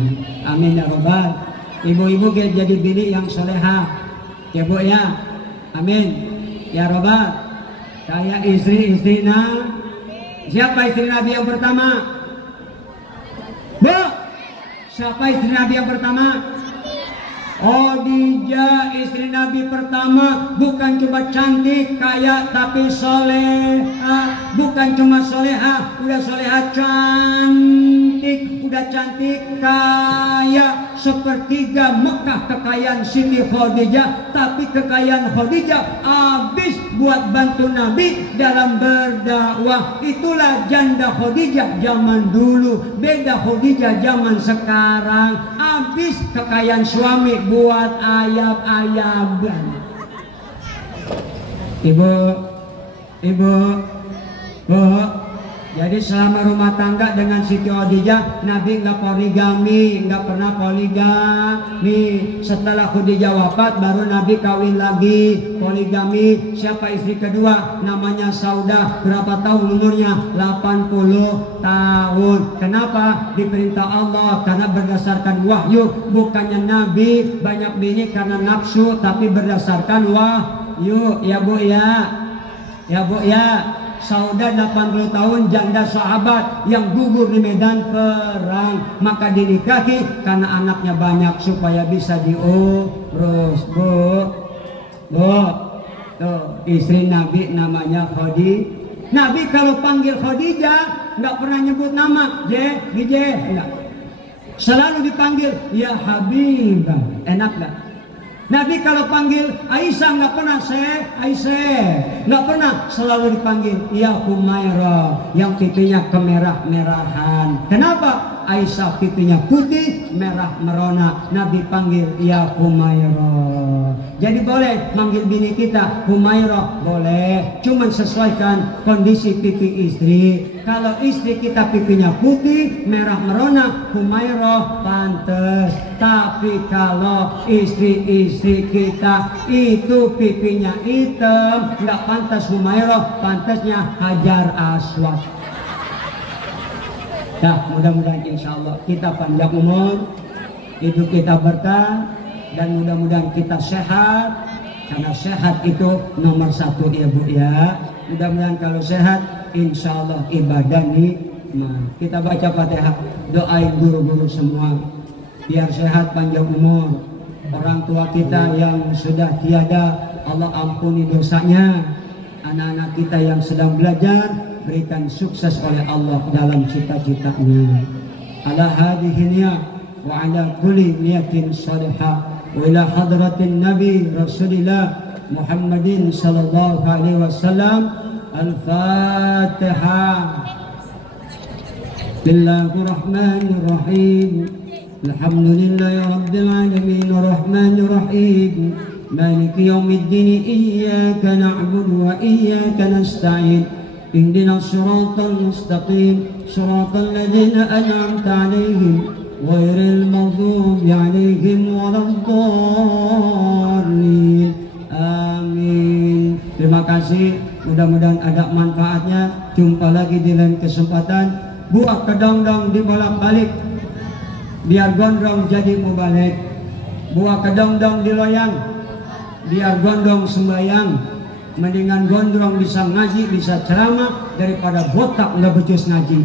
Amin ya robbal. Ibu-ibu jadi bini yang solehah ya Bu ya. Amin ya robbal. Kayak istri-istrina. Siapa istri Nabi yang pertama? Bu, siapa istri Nabi yang pertama? Khadijah istri Nabi pertama. Bukan cuma cantik kaya tapi soleha. Bukan cuma soleha, udah soleha cantik, udah cantik kaya. Sepertiga Mekah kekayaan Siti Khadijah, tapi kekayaan Khadijah habis buat bantu Nabi dalam berdakwah. Itulah janda Khadijah zaman dulu, beda Khadijah zaman sekarang. Habis kekayaan suami buat ayab-ayaban. Ibu, Bu, jadi selama rumah tangga dengan Siti Khadijah, Nabi nggak poligami, nggak pernah poligami. Setelah Khadijah wafat, baru Nabi kawin lagi, poligami. Siapa istri kedua? Namanya Saudah. Berapa tahun umurnya? 80 tahun. Kenapa? Diperintah Allah, karena berdasarkan wahyu. Bukannya Nabi banyak bini karena nafsu, tapi berdasarkan wahyu. Ya Bu ya, ya Bu ya. Saudah 80 tahun, janda sahabat yang gugur di medan perang, maka dinikahi karena anaknya banyak supaya bisa diurus. Bu, tuh istri Nabi namanya Khadijah. Nabi kalau panggil Khadijah nggak pernah nyebut nama enggak. Selalu dipanggil ya Habibah. Enak nggak? Nabi kalau panggil Aisyah nggak pernah Aisyah, nggak pernah, selalu dipanggil ya Humairah, yang pipinya kemerah-merahan. Kenapa? Aisyah pipinya putih, merah merona, Nabi panggil ya Humairah. Jadi boleh manggil bini kita Humairah, boleh, cuman sesuaikan kondisi pipi istri. Kalau istri kita pipinya putih, merah merona, Humairah pantes. Tapi kalau istri-istri kita itu pipinya hitam, nggak pantas Humairah, pantasnya Hajar Aswad. Nah, mudah-mudahan insya Allah kita panjang umur, hidup kita berkah, dan mudah-mudahan kita sehat. Karena sehat itu nomor 1 ya Bu ya. Mudah-mudahan kalau sehat, insya Allah ibadah nih. Nah, kita baca Fatihah, doain guru-guru semua biar sehat panjang umur. Orang tua kita yang sudah tiada, Allah ampuni dosanya. Anak-anak kita yang sedang belajar, berikan sukses oleh Allah dalam cita-citanya. Ala hadihnya wa ala kulli niyatin salihah wa ila hadratin Nabi Rasulillah Muhammadin sallallahu alaihi wasallam. Al-Fatihah. Bismillahirrahmanirrahim. Alhamdulillahi rabbil alamin arrahmanir rahim maliki yaumiddin iyyaka na'budu wa iyyaka nasta'in ihdinas siratal mustaqim siratal ladzina an'amta 'alaihim ghairil maghdubi 'alaihim waladdallin. Amin. Terima kasih, mudah-mudahan ada manfaatnya. Jumpa lagi di lain kesempatan. Buah kedong-dong dibolak-balik biar gondrong jadi mubalik. Buah kedong-dong diloyang biar gondrong sembayang. Mendingan gondrong bisa ngaji, bisa ceramah daripada botak nggak becus ngaji.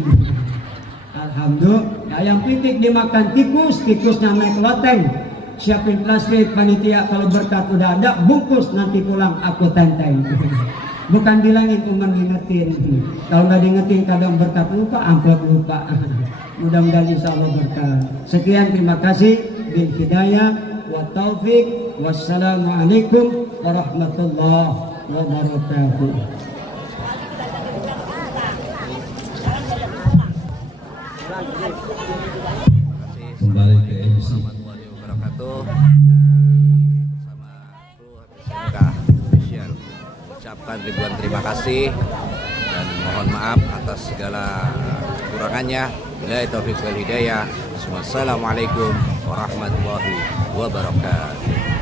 Alhamdulillah. Ayam pitik dimakan tikus, tikusnya naik loteng. Siapin plastik panitia, kalau berkat udah ada bungkus, nanti pulang aku tenteng. Bukan bilangin umar ngingetin. Kalau nggak diingetin kadang berkat lupa, amplop lupa. Mudah-mudahan insya Allah berkat. Sekian, terima kasih. Bil hidayah wa taufik. Wassalamualaikum warahmatullahi wabarakatuh. Kembali ke MC. Wabarakatuh. Bersama kru HPSMK Official ucapkan ribuan terima kasih dan mohon maaf atas segala kekurangannya. Billahi taufiq wal hidayah. Wassalamualaikum warahmatullahi wabarakatuh.